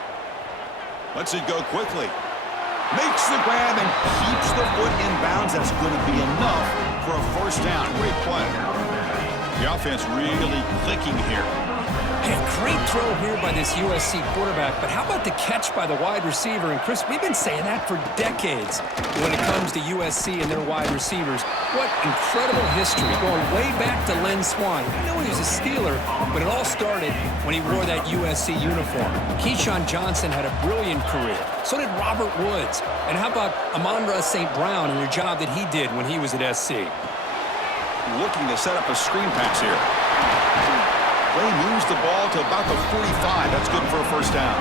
Lets it go quickly. Makes the grab and keeps the foot in bounds. That's going to be enough for a 1st down. Great play. The offense really clicking here. Hey, great throw here by this USC quarterback, but how about the catch by the wide receiver? And Chris, we've been saying that for decades when it comes to USC and their wide receivers. What incredible history, going way back to Len Swan. I know he was a Steeler, but it all started when he wore that USC uniform. Keyshawn Johnson had a brilliant career. So did Robert Woods. And how about Amon-Ra St. Brown and the job that he did when he was at SC? Looking to set up a screen pass here. Ray moves the ball to about the 45. That's good for a 1st down.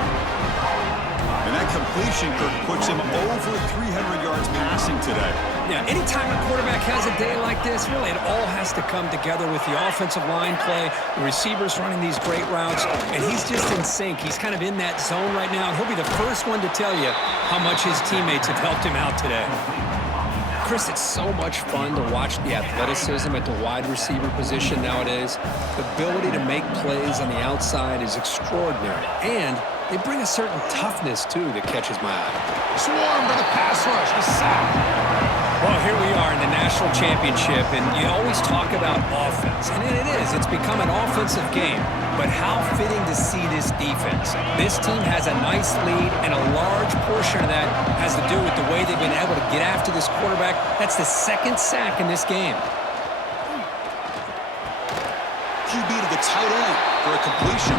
And that completion, Kirk, puts him over 300 yards passing today. Yeah, anytime a quarterback has a day like this, really it all has to come together with the offensive line play, the receivers running these great routes, and he's just in sync. He's kind of in that zone right now, and he'll be the first one to tell you how much his teammates have helped him out today. Chris, it's so much fun to watch the athleticism at the wide receiver position nowadays. The ability to make plays on the outside is extraordinary. And they bring a certain toughness, too, that catches my eye. Swarm for the pass rush. The sack. Well, here we are in the national championship, and you always talk about offense. And it is. It's become an offensive game. But how fitting to see this defense. This team has a nice lead, and a large portion of that has to do with the way they've been able to get after this quarterback. That's the 2nd sack in this game. QB to the tight end for a completion.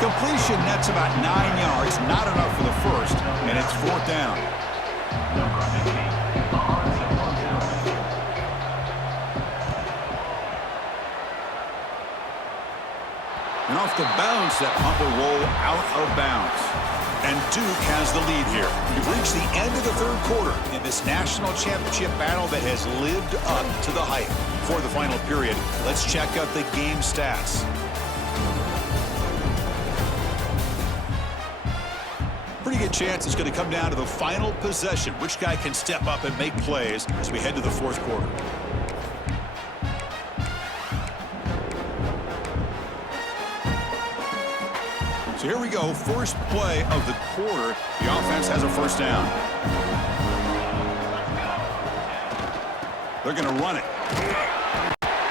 Completion nets about 9 yards, not enough for the 1st, and it's 4th down. And off the bounce, that punt will roll out of bounds. And Duke has the lead here. We've reached the end of the 3rd quarter in this national championship battle that has lived up to the hype. For the final period, let's check out the game stats. Pretty good chance it's going to come down to the final possession. Which guy can step up and make plays as we head to the 4th quarter. So here we go, first play of the quarter. The offense has a 1st down. They're going to run it.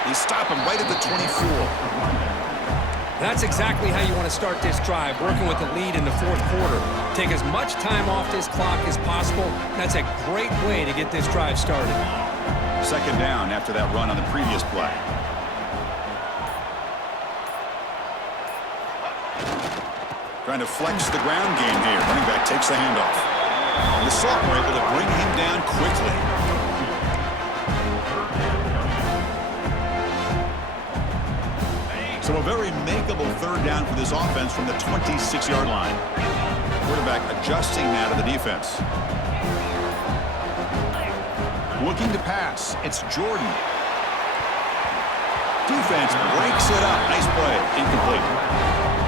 They stop him right at the 24. That's exactly how you want to start this drive, working with the lead in the 4th quarter. Take as much time off this clock as possible. That's a great way to get this drive started. 2nd down after that run on the previous play. Trying to flex the ground game here. Running back takes the handoff. The sophomore able to bring him down quickly. So a very makeable 3rd down for this offense from the 26-yard line. Quarterback adjusting now to the defense. Looking to pass. It's Jordan. Defense breaks it up. Nice play. Incomplete.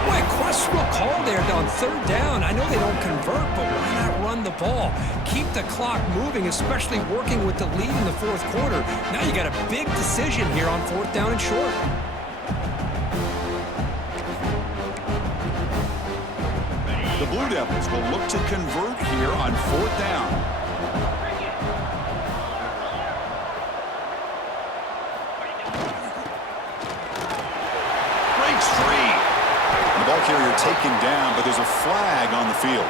Boy, a questionable call there on 3rd down. I know they don't convert, but why not run the ball? Keep the clock moving, especially working with the lead in the 4th quarter. Now you got a big decision here on 4th down and short. The Blue Devils will look to convert here on 4th down. Breaks free. The ball carrier taken down, but there's a flag on the field.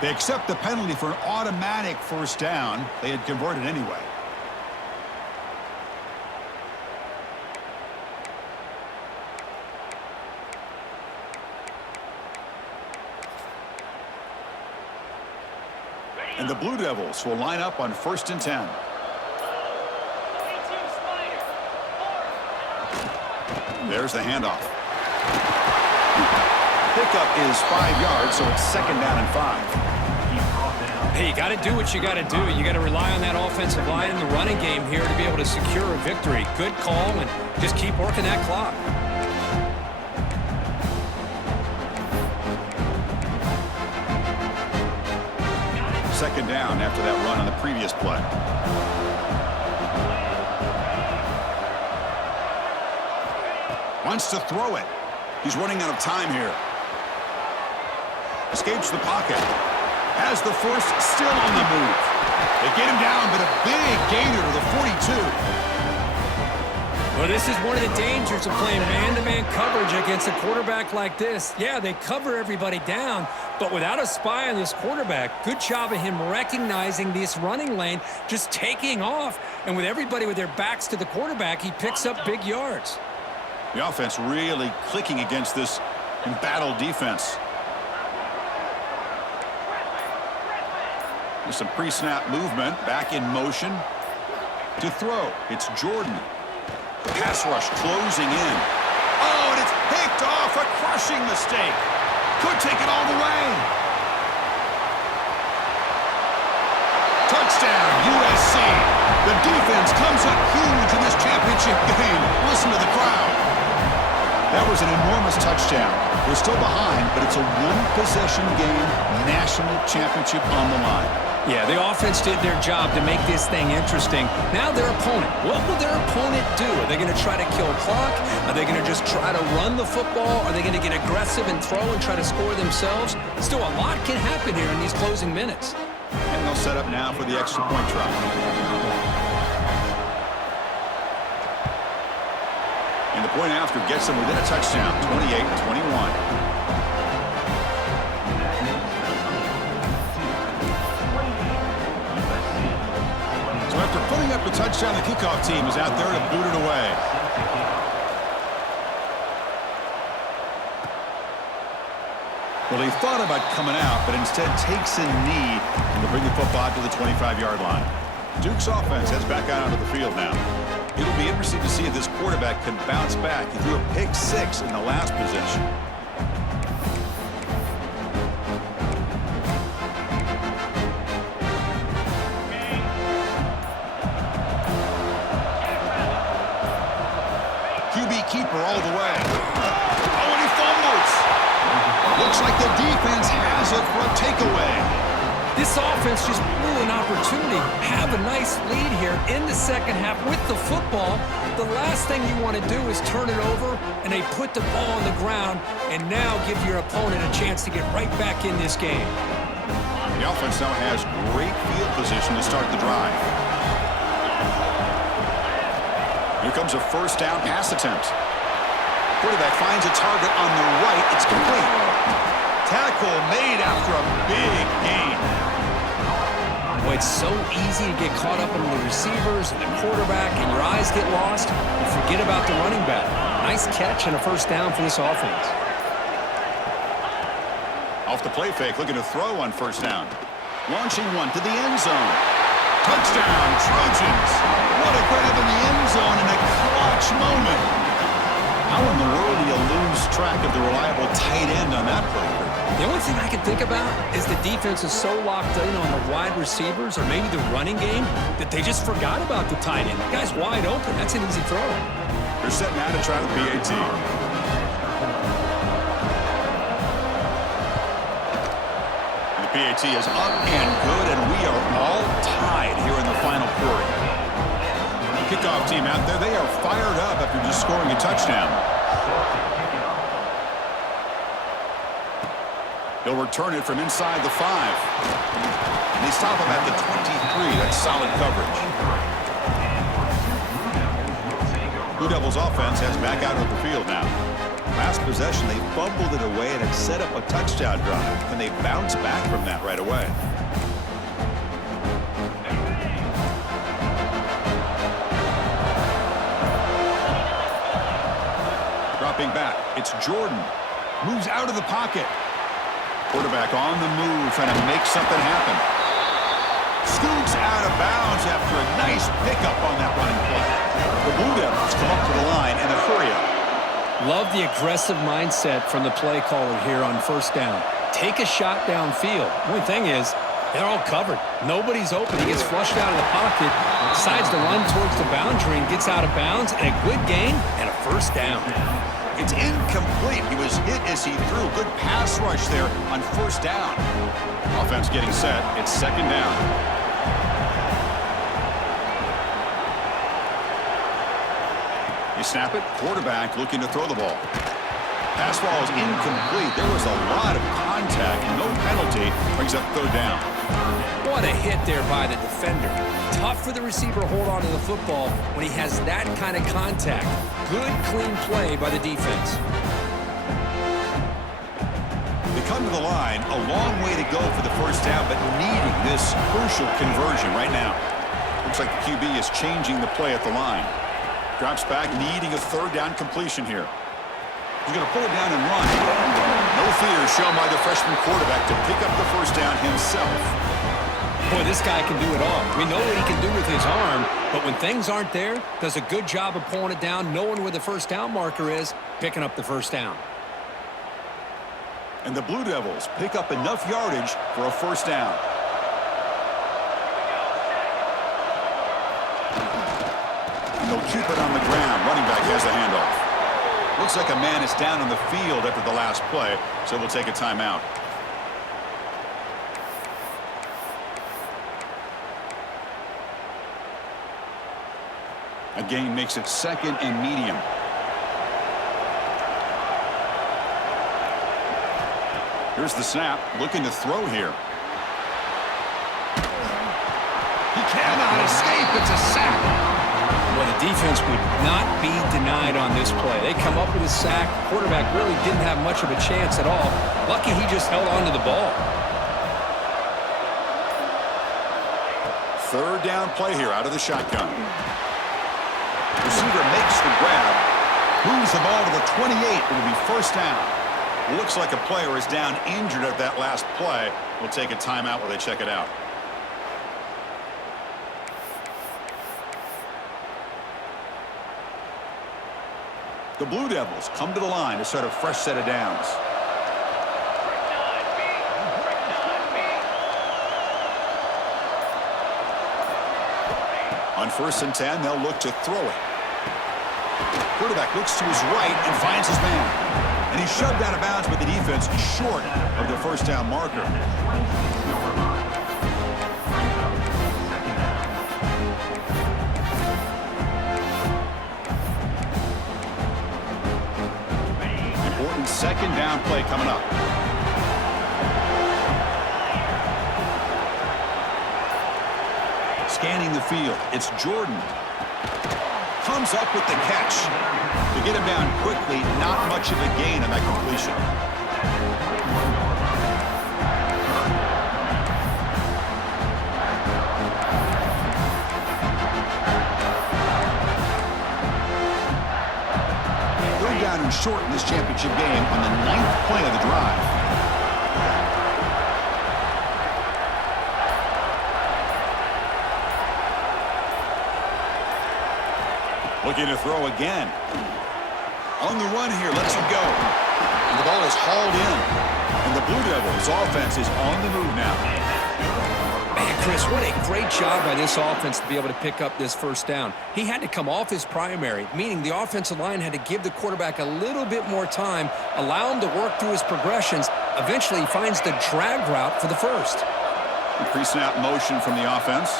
They accept the penalty for an automatic 1st down. They had converted anyway. And the Blue Devils will line up on 1st and 10. There's the handoff. Pickup is 5 yards, so it's 2nd down and 5. Hey, you got to do what you got to do. You got to rely on that offensive line in the running game here to be able to secure a victory. Good call, and just keep working that clock. Second down after that run on the previous play. Wants to throw it. He's running out of time here. Escapes the pocket. Has the first, still on the move. They get him down, but a big gainer to the 42. Well, this is one of the dangers of playing man-to-man coverage against a quarterback like this. Yeah, they cover everybody down, but without a spy on this quarterback, good job of him recognizing this running lane, just taking off, and with everybody with their backs to the quarterback, he picks up big yards. The offense really clicking against this embattled defense. There's some pre-snap movement, back in motion. To throw, it's Jordan. Pass rush closing in. Oh, and it's picked off, a crushing mistake. Could take it all the way. Touchdown, USC. The defense comes up huge in this championship game. Listen to the crowd. That was an enormous touchdown. They're still behind, but it's a one-possession game, national championship on the line. Yeah, the offense did their job to make this thing interesting. Now their opponent. What will their opponent do? Are they going to try to kill clock? Are they going to just try to run the football? Are they going to get aggressive and throw and try to score themselves? Still, a lot can happen here in these closing minutes. And they'll set up now for the extra point try. And the point after gets them within a touchdown, 28-21. So after putting up a touchdown, the kickoff team is out there to boot it away. Well, he thought about coming out, but instead takes a knee and to bring the football to the 25-yard line. Duke's offense heads back out onto the field now. It'll be interesting to see if this quarterback can bounce back. He threw a pick-6 in the last possession. Keeper all the way. Oh, and he fumbles. Looks like the defense has it for a takeaway. This offense just blew an opportunity. Have a nice lead here in the second half with the football. The last thing you want to do is turn it over, and they put the ball on the ground and now give your opponent a chance to get right back in this game. The offense now has great field position to start the drive. Here comes a first down pass attempt. Quarterback finds a target on the right. It's complete. Tackle made after a big gain. Boy, it's so easy to get caught up in the receivers and the quarterback, and your eyes get lost. You forget about the running back. Nice catch and a first down for this offense. Off the play fake, looking to throw on first down. Launching one to the end zone. Touchdown, Trojans. What a grab in the end zone in a clutch moment. How in the world do you lose track of the reliable tight end on that play? The only thing I can think about is the defense is so locked in on the wide receivers or maybe the running game that they just forgot about the tight end. The guy's wide open. That's an easy throw. They're setting out to try the PAT. And the PAT is up and good, and we are all tied here in the final quarter. kickoff team out there, they are fired up after just scoring a touchdown. He'll return it from inside the 5. And they stop him at the 23. That's solid coverage. Blue Devils offense heads back out of the field now. Last possession, they fumbled it away and it set up a touchdown drive. And they bounce back from that right away. Dropping back, it's Jordan. Moves out of the pocket. Quarterback on the move, trying to make something happen. Scoots out of bounds after a nice pickup on that running play. The Blue Devils come up to the line in a hurry-up. Love the aggressive mindset from the play caller here on first down. Take a shot downfield. The only thing is, they're all covered. Nobody's open. He gets flushed out of the pocket, decides to run towards the boundary and gets out of bounds, and a good gain and a first down. It's incomplete. He was hit as he threw. Good pass rush there on first down. Offense getting set. It's second down. You snap it. Quarterback looking to throw the ball. Pass ball is incomplete. There was a lot of contact. No penalty. Brings up third down. What a hit there by the defender. Tough for the receiver to hold on to the football when he has that kind of contact. Good, clean play by the defense. They come to the line. A long way to go for the first down, but needing this crucial conversion right now. Looks like the QB is changing the play at the line. Drops back, needing a third down completion here. He's going to pull it down and run. No fear shown by the freshman quarterback to pick up the first down himself. Boy, this guy can do it all. We know what he can do with his arm, but when things aren't there, does a good job of pulling it down, knowing where the first down marker is, picking up the first down. And the Blue Devils pick up enough yardage for a first down. And they'll keep it on the ground. Running back has the handoff. Looks like a man is down on the field after the last play, so we'll take a timeout. A gain makes it second and medium. Here's the snap, looking to throw here. He cannot escape. It's a sack. Well, the defense would not be denied on this play. They come up with a sack. Quarterback really didn't have much of a chance at all. Lucky he just held on to the ball. Third down play here out of the shotgun. Receiver makes the grab. Moves the ball to the 28. It'll be first down. Looks like a player is down injured at that last play. We'll take a timeout while they check it out. The Blue Devils come to the line to start a fresh set of downs. On 1st and 10, they'll look to throw it. Quarterback looks to his right and finds his man. And he's shoved out of bounds with the defense short of the first down marker. Important second down play coming up. Scanning the field, it's Jordan. Comes up with the catch. To get him down quickly, not much of a gain on that completion. Third down and short in this championship game on the 9th play of the drive. Looking to throw again. On the run here, lets him go. And the ball is hauled in. And the Blue Devils offense is on the move now. Man, Chris, what a great job by this offense to be able to pick up this first down. He had to come off his primary, meaning the offensive line had to give the quarterback a little bit more time, allow him to work through his progressions. Eventually, he finds the drag route for the first. Pre-snap motion from the offense.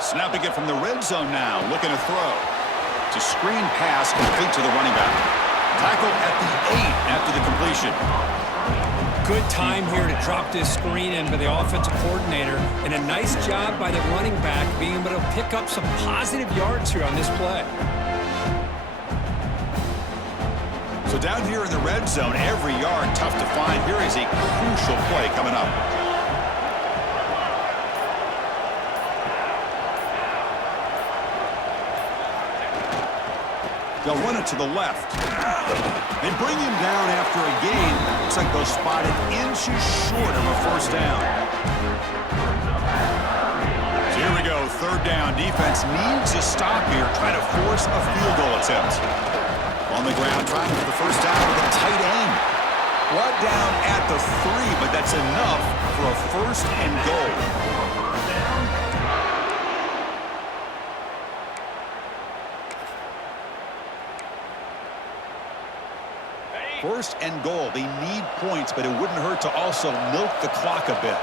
Snapping it from the red zone now, looking to throw. It's a screen pass complete to the running back. Tackled at the 8 after the completion. Good time here to drop this screen in by the offensive coordinator, and a nice job by the running back being able to pick up some positive yards here on this play. So down here in the red zone, every yard tough to find. Here is a crucial play coming up. They'll run it to the left. They bring him down after a gain. Looks like they'll spot it inches short of a first down. So here we go, third down. Defense needs a stop here, try to force a field goal attempt. On the ground, trying for the first down with a tight end. Brought down at the 3, but that's enough for a first and goal. First and goal. They need points, but it wouldn't hurt to also milk the clock a bit.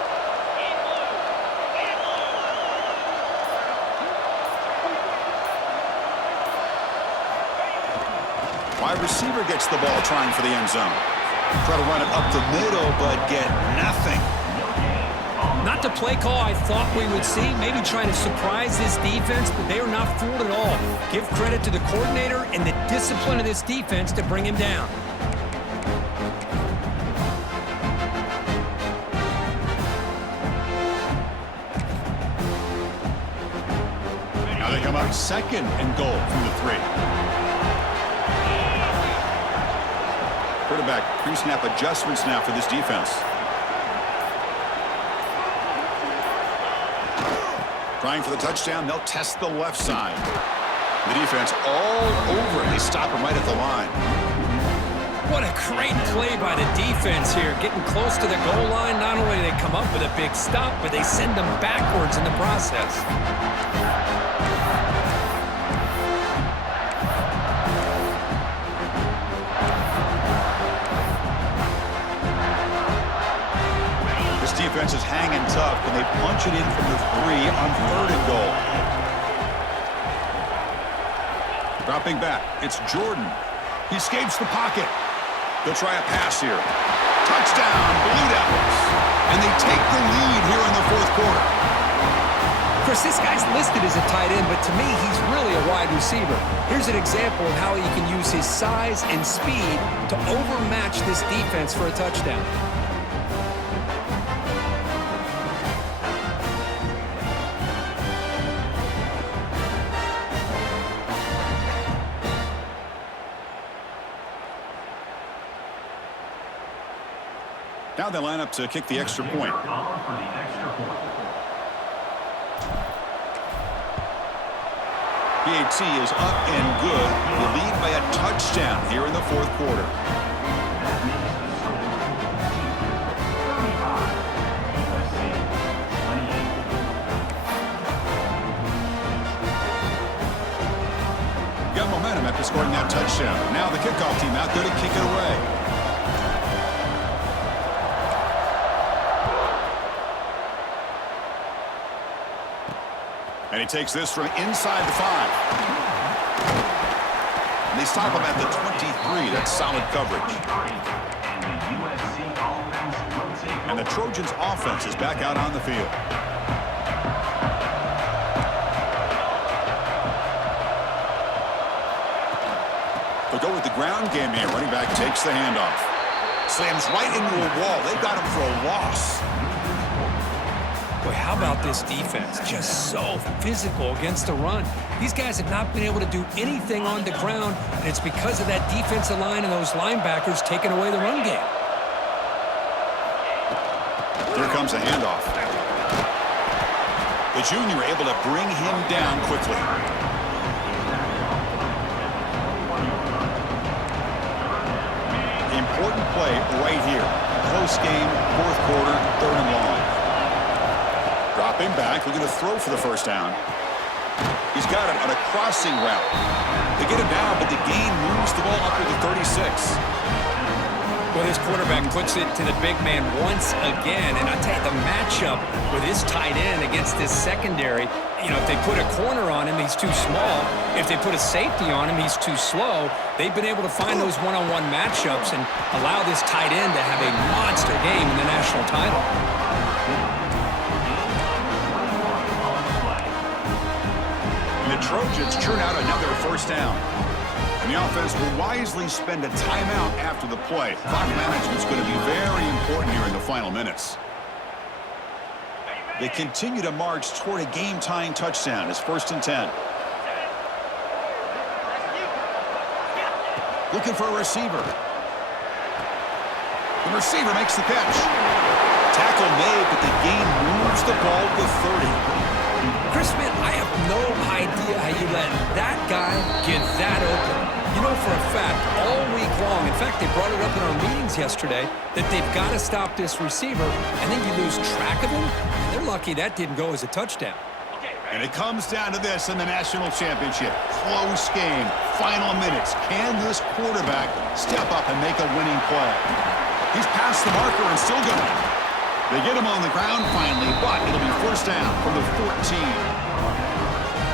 Wide receiver gets the ball trying for the end zone. Try to run it up the middle, but get nothing. Not the play call I thought we would see. Maybe trying to surprise this defense, but they are not fooled at all. Give credit to the coordinator and the discipline of this defense to bring him down. Now they come up second and goal from the 3. Quarterback pre-snap adjustments now for this defense. Trying for the touchdown, they'll test the left side. The defense all over. They stop him right at the line. What a great play by the defense here. Getting close to the goal line, not only do they come up with a big stop, but they send them backwards in the process. Defense is hanging tough, and they punch it in from the 3 on third and goal. Dropping back, it's Jordan. He escapes the pocket. They'll try a pass here. Touchdown, Blue Devils. And they take the lead here in the fourth quarter. Chris, this guy's listed as a tight end, but to me, he's really a wide receiver. Here's an example of how he can use his size and speed to overmatch this defense for a touchdown. Now they line up to kick the extra point. PAT is up and good. They lead by a touchdown here in the fourth quarter. Got momentum after scoring that touchdown. Now the kickoff team out there to kick it away. And he takes this from inside the 5. And they stop him at the 23. That's solid coverage. And the Trojans' offense is back out on the field. They'll go with the ground game here. Running back takes the handoff. Slams right into a wall. They've got him for a loss. Boy, how about this defense? Just so physical against the run. These guys have not been able to do anything on the ground, and it's because of that defensive line and those linebackers taking away the run game. Here comes a handoff. The junior able to bring him down quickly. Important play right here. Close game, fourth quarter, third and long. Dropping back, looking to throw for the first down. He's got it on a crossing route. They get him down, but the gain moves the ball up to the 36. Well, this quarterback puts it to the big man once again, and I tell you, the matchup with his tight end against this secondary, if they put a corner on him, he's too small. If they put a safety on him, he's too slow. They've been able to find those one-on-one matchups and allow this tight end to have a monster game in the national title. The Trojans churn out another first down. And the offense will wisely spend a timeout after the play. Clock management's going to be very important here in the final minutes. They continue to march toward a game-tying touchdown. It's 1st and 10. Looking for a receiver. The receiver makes the catch. Tackle made, but the game moves the ball to 30. Chris, man, I have no idea how you let that guy get that open. You know for a fact, all week long, in fact, they brought it up in our meetings yesterday, that they've got to stop this receiver, and then you lose track of him, and they're lucky that didn't go as a touchdown. And it comes down to this in the national championship. Close game, final minutes. Can this quarterback step up and make a winning play? He's past the marker and still going. They get him on the ground finally, but it'll be first down from the 14.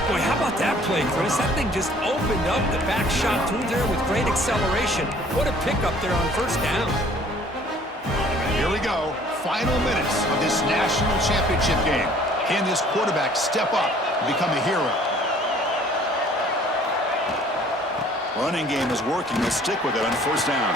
Boy, how about that play, Chris? That thing just opened up. The back shot through there with great acceleration. What a pickup there on first down. Here we go. Final minutes of this national championship game. Can this quarterback step up and become a hero? Running game is working. Let's stick with it on first down.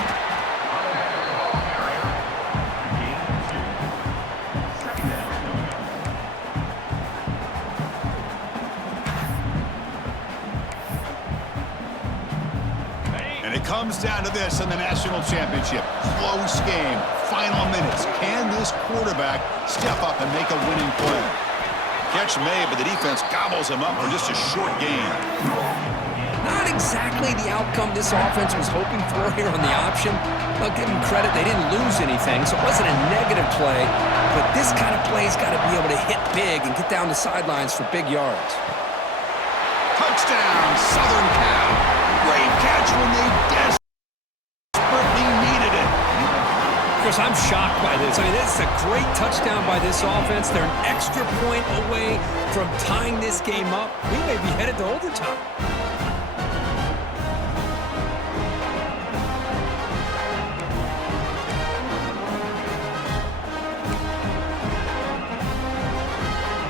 Comes down to this in the national championship. Close game, final minutes. Can this quarterback step up and make a winning play? Catch made, but the defense gobbles him up for just a short gain. Not exactly the outcome this offense was hoping for here on the option. I'll give them credit, they didn't lose anything, so it wasn't a negative play, but this kind of play's got to be able to hit big and get down the sidelines for big yards. Touchdown, Southern Cal. Great catch when they desperately needed it. Of course, I'm shocked by this. I mean, this is a great touchdown by this offense. They're an extra point away from tying this game up. We may be headed to overtime.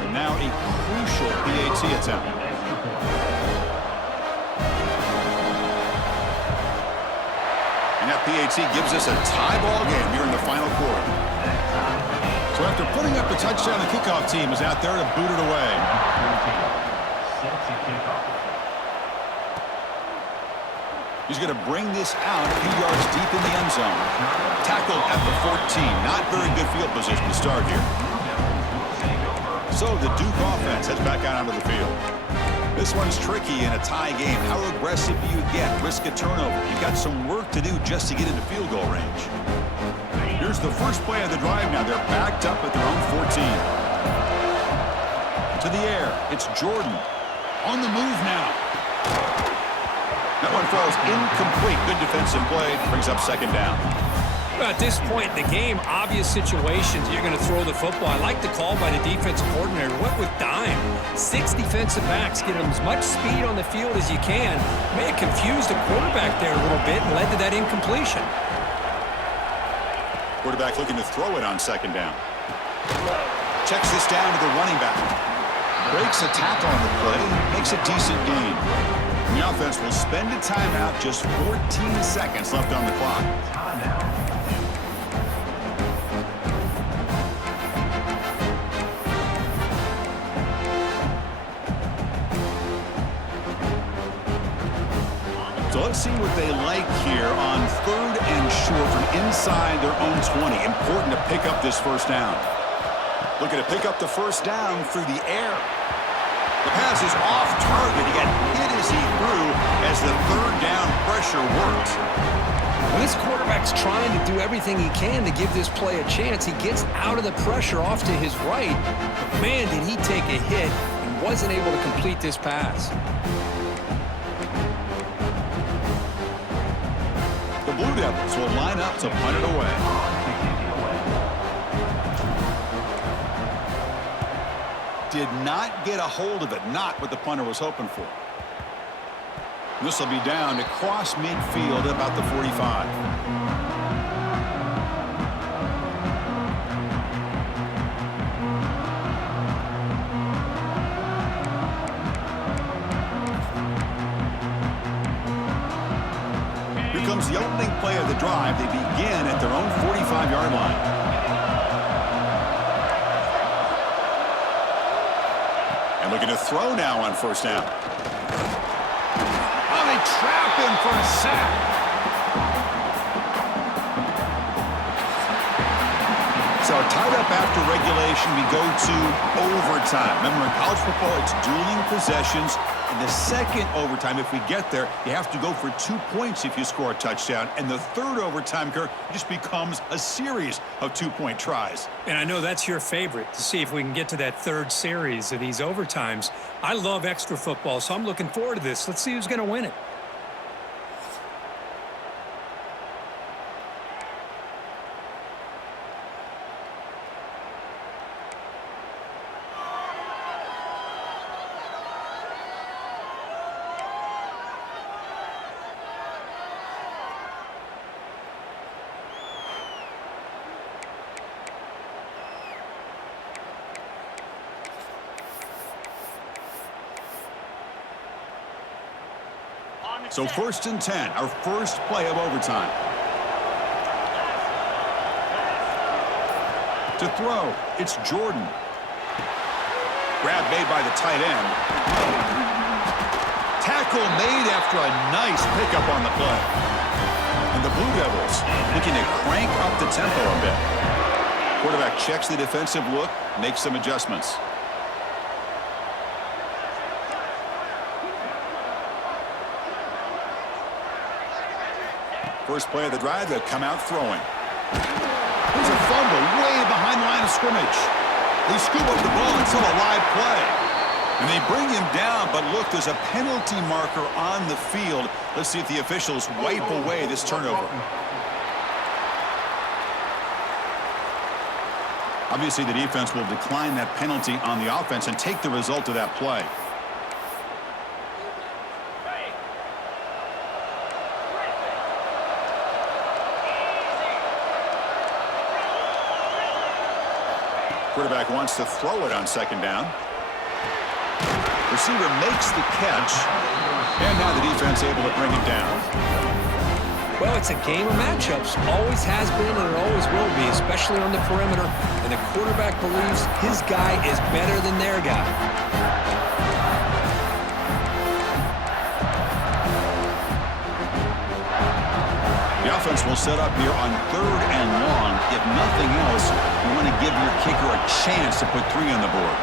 And now a crucial PAT attempt. And that PAT gives us a tie ball game here in the final quarter. So after putting up a touchdown, the kickoff team is out there to boot it away. He's going to bring this out a few yards deep in the end zone. Tackled at the 14. Not very good field position to start here. So the Duke offense heads back out onto the field. This one's tricky in a tie game. How aggressive do you get? Risk a turnover. You've got some work to do just to get into field goal range. Here's the first play of the drive now. They're backed up at their own 14. To the air. It's Jordan. On the move now. That one falls incomplete. Good defensive play. Brings up second down. Well, at this point in the game, obvious situations, you're going to throw the football. I like the call by the defensive coordinator. Went with dime. 6 defensive backs, get them as much speed on the field as you can. May have confused the quarterback there a little bit and led to that incompletion. Quarterback looking to throw it on second down. Checks this down to the running back. Breaks a tackle on the play. Makes a decent gain. And the offense will spend a timeout. Just 14 seconds left on the clock. So let's see what they like here on 3rd and short from inside their own 20. Important to pick up this first down. Looking to pick up the first down through the air. The pass is off target. He got hit as he threw as the 3rd down pressure worked. When this quarterback's trying to do everything he can to give this play a chance, he gets out of the pressure off to his right. But man, did he take a hit and wasn't able to complete this pass. The Blue Devils will line up to punt it away. did not get a hold of it. Not what the punter was hoping for. This will be down across midfield at about the 45. Here comes the opening play of the drive. They begin at their own 45-yard line. And looking to throw now on first down. Oh, they trap him for a sack. So tied up after regulation, we go to overtime. Remember, in college football, it's dueling possessions. In the second overtime, if we get there, you have to go for 2 points if you score a touchdown. And the third overtime, Kirk, just becomes a series of 2-point tries. And I know that's your favorite, to see if we can get to that third series of these overtimes. I love extra football, so I'm looking forward to this. Let's see who's going to win it. So 1st and 10, our first play of overtime. To throw, it's Jordan. Grab made by the tight end. Tackle made after a nice pickup on the play. And the Blue Devils looking to crank up the tempo a bit. Quarterback checks the defensive look, makes some adjustments. First play of the drive, they'll come out throwing. There's a fumble way behind the line of scrimmage. They scoop up the ball until a live play. And they bring him down, but look, there's a penalty marker on the field. Let's see if the officials wipe away this turnover. Obviously, the defense will decline that penalty on the offense and take the result of that play. Quarterback wants to throw it on second down. Receiver makes the catch. And now the defense able to bring it down. Well, it's a game of matchups. Always has been and it always will be, especially on the perimeter. And the quarterback believes his guy is better than their guy. The offense will set up here on 3rd and long. If nothing else, you want to give your kicker a chance to put 3 on the board.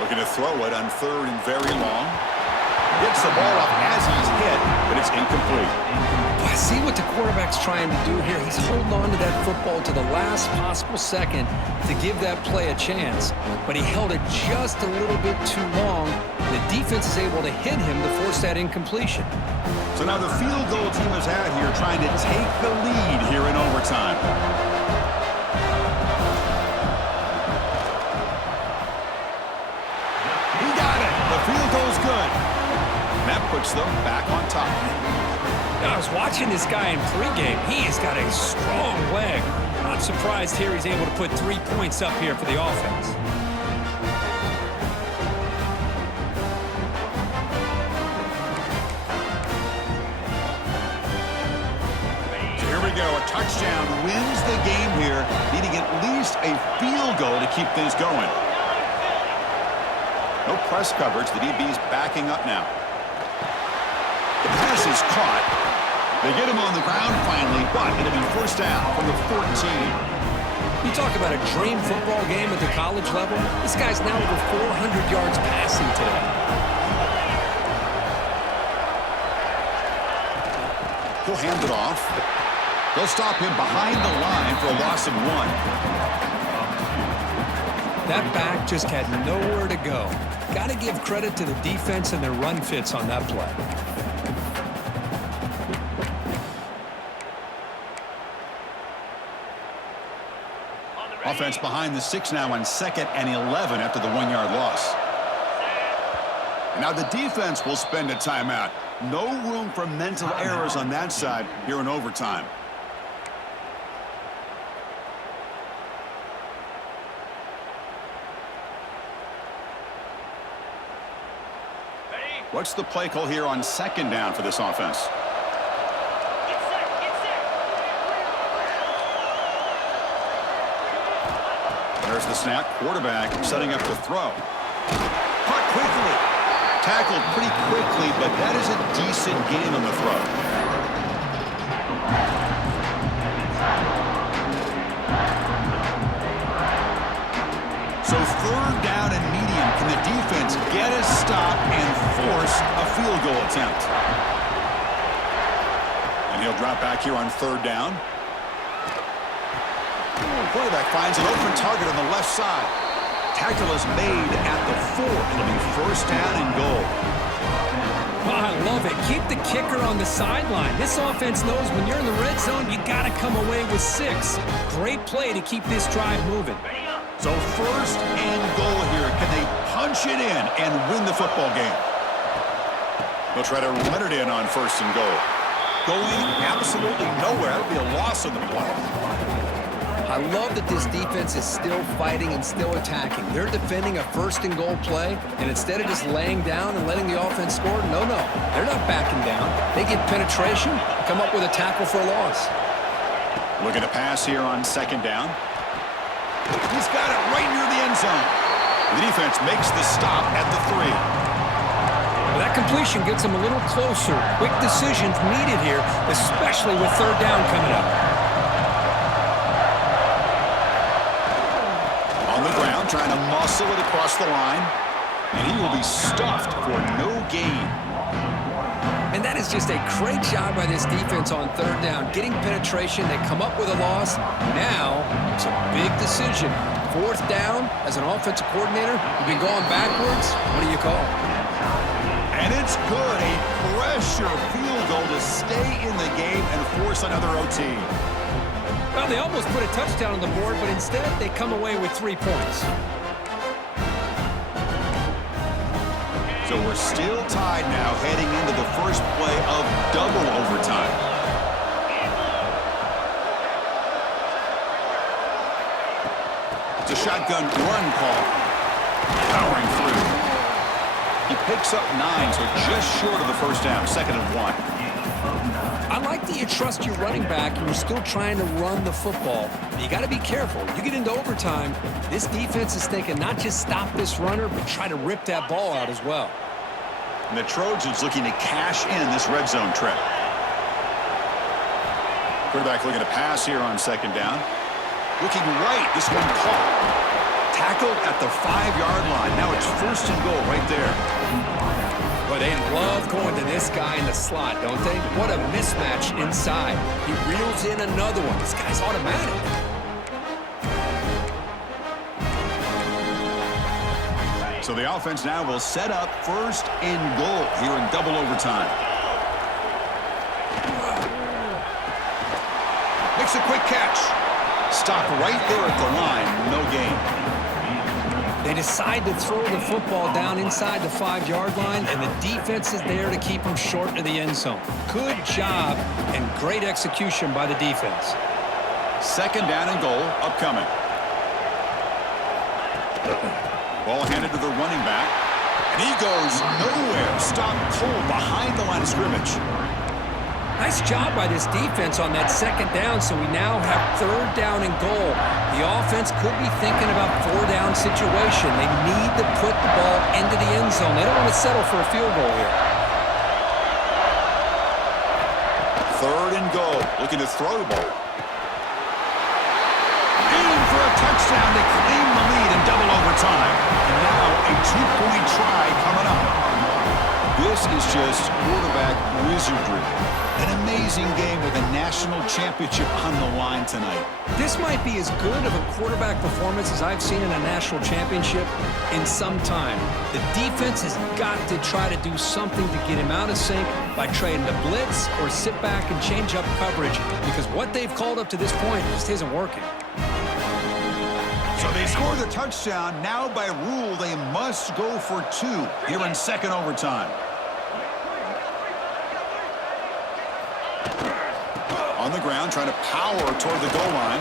Looking to throw it on 3rd and very long. Gets the ball up as he's hit, but it's incomplete. I see what the quarterback's trying to do here. He's holding on to that football to the last possible second to give that play a chance. But he held it just a little bit too long. The defense is able to hit him to force that incompletion. So now the field goal team is out here trying to take the lead here in overtime. He got it. The field goal's good. And that puts them back on top. Now, I was watching this guy in pregame. He has got a strong leg. Not surprised here he's able to put 3 points up here for the offense. A touchdown wins the game here, needing at least a field goal to keep things going. No press coverage. The DB's backing up now. The pass is caught. They get him on the ground finally, but it'll be first down from the 14. You talk about a dream football game at the college level. This guy's now over 400 yards passing today. He'll hand it off. They'll stop him behind the line for a loss of 1. That back just had nowhere to go. Got to give credit to the defense and their run fits on that play. offense behind the 6 now on 2nd and 11 after the 1-yard loss. And now the defense will spend a timeout. No room for mental errors on that side here in overtime. What's the play call here on 2nd down for this offense? There's the snap. Quarterback setting up to throw. Caught quickly. Tackled pretty quickly, but that is a decent gain on the throw. So 3rd down and medium. Can the defense get a stop and force a field goal attempt? And he'll drop back here on 3rd down. Quarterback finds an open target on the left side. Tackle is made at the 4. It'll be 1st down and goal. Oh, I love it. Keep the kicker on the sideline. This offense knows when you're in the red zone, you got to come away with 6. Great play to keep this drive moving. So 1st and goal here. Can they punch it in and win the football game? They'll try to run it in on 1st and goal. Going absolutely nowhere. That'll be a loss of the play. I love that this defense is still fighting and still attacking. They're defending a 1st and goal play, and instead of just laying down and letting the offense score, no, they're not backing down. They get penetration, come up with a tackle for a loss. Looking to pass here on 2nd down. He's got it right near the end zone. The defense makes the stop at the 3. Well, that completion gets them a little closer. Quick decisions needed here, especially with 3rd down coming up. Trying to muscle it across the line, and he will be stuffed for no gain. And that is just a great job by this defense on 3rd down. Getting penetration, they come up with a loss. Now, it's a big decision. 4th down, as an offensive coordinator, you've been going backwards. What do you call? And it's good. A pressure field goal to stay in the game and force another OT. Well, they almost put a touchdown on the board, but instead they come away with 3 points. So we're still tied now heading into the first play of double overtime. It's a shotgun run call. Powering through. He picks up 9, so just short of the 1st down, 2nd and 1. I like that you trust your running back and you're still trying to run the football. But you got to be careful. You get into overtime, this defense is thinking not just stop this runner, but try to rip that ball out as well. And the Trojans looking to cash in this red zone trip. Quarterback looking to pass here on 2nd down. Looking right, this one caught. Tackled at the 5-yard line. Now it's 1st and goal right there. Boy, they love going to this guy in the slot, don't they? What a mismatch inside. He reels in another one. This guy's automatic. So the offense now will set up 1st and goal here in double overtime. Makes a quick catch. Stop right there at the line. No gain. They decide to throw the football down inside the 5-yard line, and the defense is there to keep them short of the end zone. Good job and great execution by the defense. 2nd down and goal upcoming. Ball handed to the running back, and he goes nowhere. Stopped cold behind the line of scrimmage. Nice job by this defense on that 2nd down, so we now have 3rd down and goal. The offense could be thinking about 4-down situation. They need to put the ball into the end zone. They don't want to settle for a field goal here. 3rd and goal. Looking to throw the ball. Aim for a touchdown to claim the lead in double overtime. And now a 2-point try coming up. This is just quarterback wizardry. An amazing game with a national championship on the line tonight. This might be as good of a quarterback performance as I've seen in a national championship in some time. The defense has got to try to do something to get him out of sync by trying to blitz or sit back and change up coverage, because what they've called up to this point just isn't working. So they score the touchdown. Now by rule, they must go for 2 here in second overtime. On the ground, trying to power toward the goal line.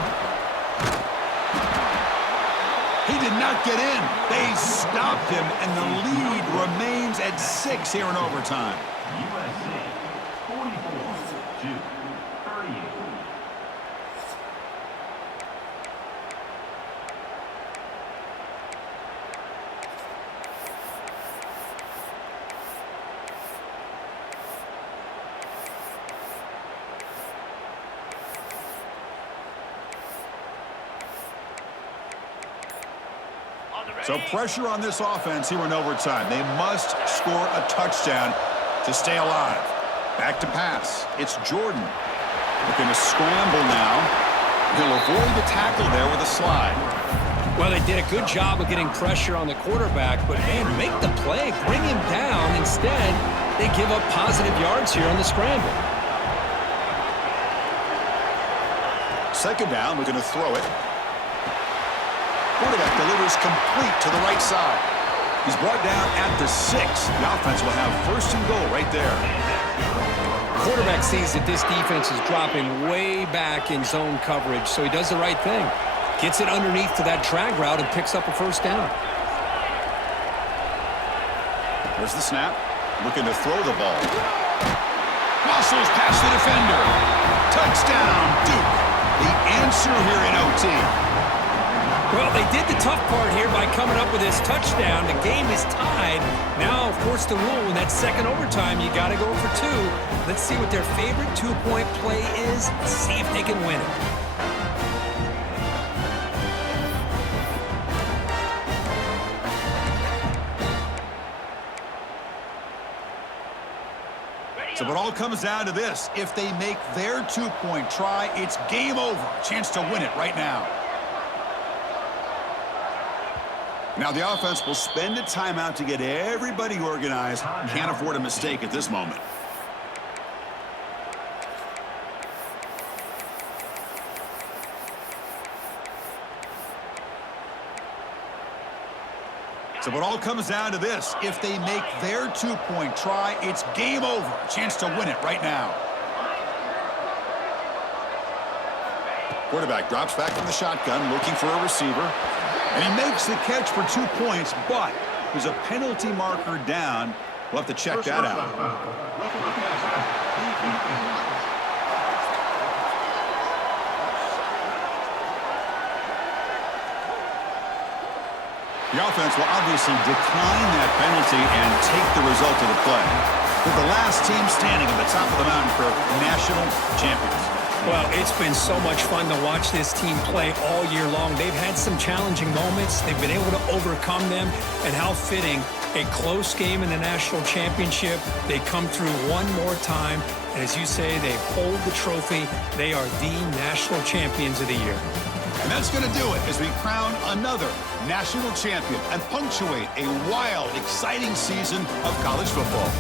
He did not get in. They stopped him, and the lead remains at 6 here in overtime. USC 44-38. So pressure on this offense here in overtime. They must score a touchdown to stay alive. Back to pass. It's Jordan. Looking to scramble now. He'll avoid the tackle there with a slide. Well, they did a good job of getting pressure on the quarterback, but, man, make the play. Bring him down. Instead, they give up positive yards here on the scramble. Second down, looking to throw it. Quarterback delivers complete to the right side. He's brought down at the 6. The offense will have first and goal right there. Quarterback sees that this defense is dropping way back in zone coverage, so he does the right thing. Gets it underneath to that drag route and picks up a first down. There's the snap. Looking to throw the ball. Muscles past the defender. Touchdown, Duke. The answer here in OT. Well, they did the tough part here by coming up with this touchdown. The game is tied. Now, of course, the rule in that second overtime, you got to go for 2. Let's see what their favorite 2-point play is. See if they can win it. So it all comes down to this. If they make their 2-point try, it's game over. Chance to win it right now. Now the offense will spend a timeout to get everybody organized. Can't afford a mistake at this moment. So it all comes down to this. If they make their 2-point try, it's game over. Chance to win it right now. Quarterback drops back from the shotgun, looking for a receiver. And he makes the catch for 2 points, but there's a penalty marker down. We'll have to check that out. The offense will obviously decline that penalty and take the result of the play. With the last team standing at the top of the mountain for national champions. Well, it's been so much fun to watch this team play all year long. They've had some challenging moments. They've been able to overcome them. And how fitting, a close game in the national championship. They come through one more time. And as you say, they hold the trophy. They are the national champions of the year. And that's going to do it as we crown another national champion and punctuate a wild, exciting season of college football.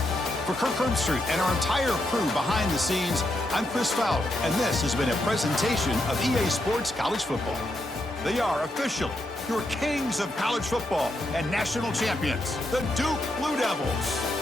For Kirk Herbstreit and our entire crew behind the scenes, I'm Chris Fowler, and this has been a presentation of EA Sports College Football. They are officially your kings of college football and national champions, the Duke Blue Devils.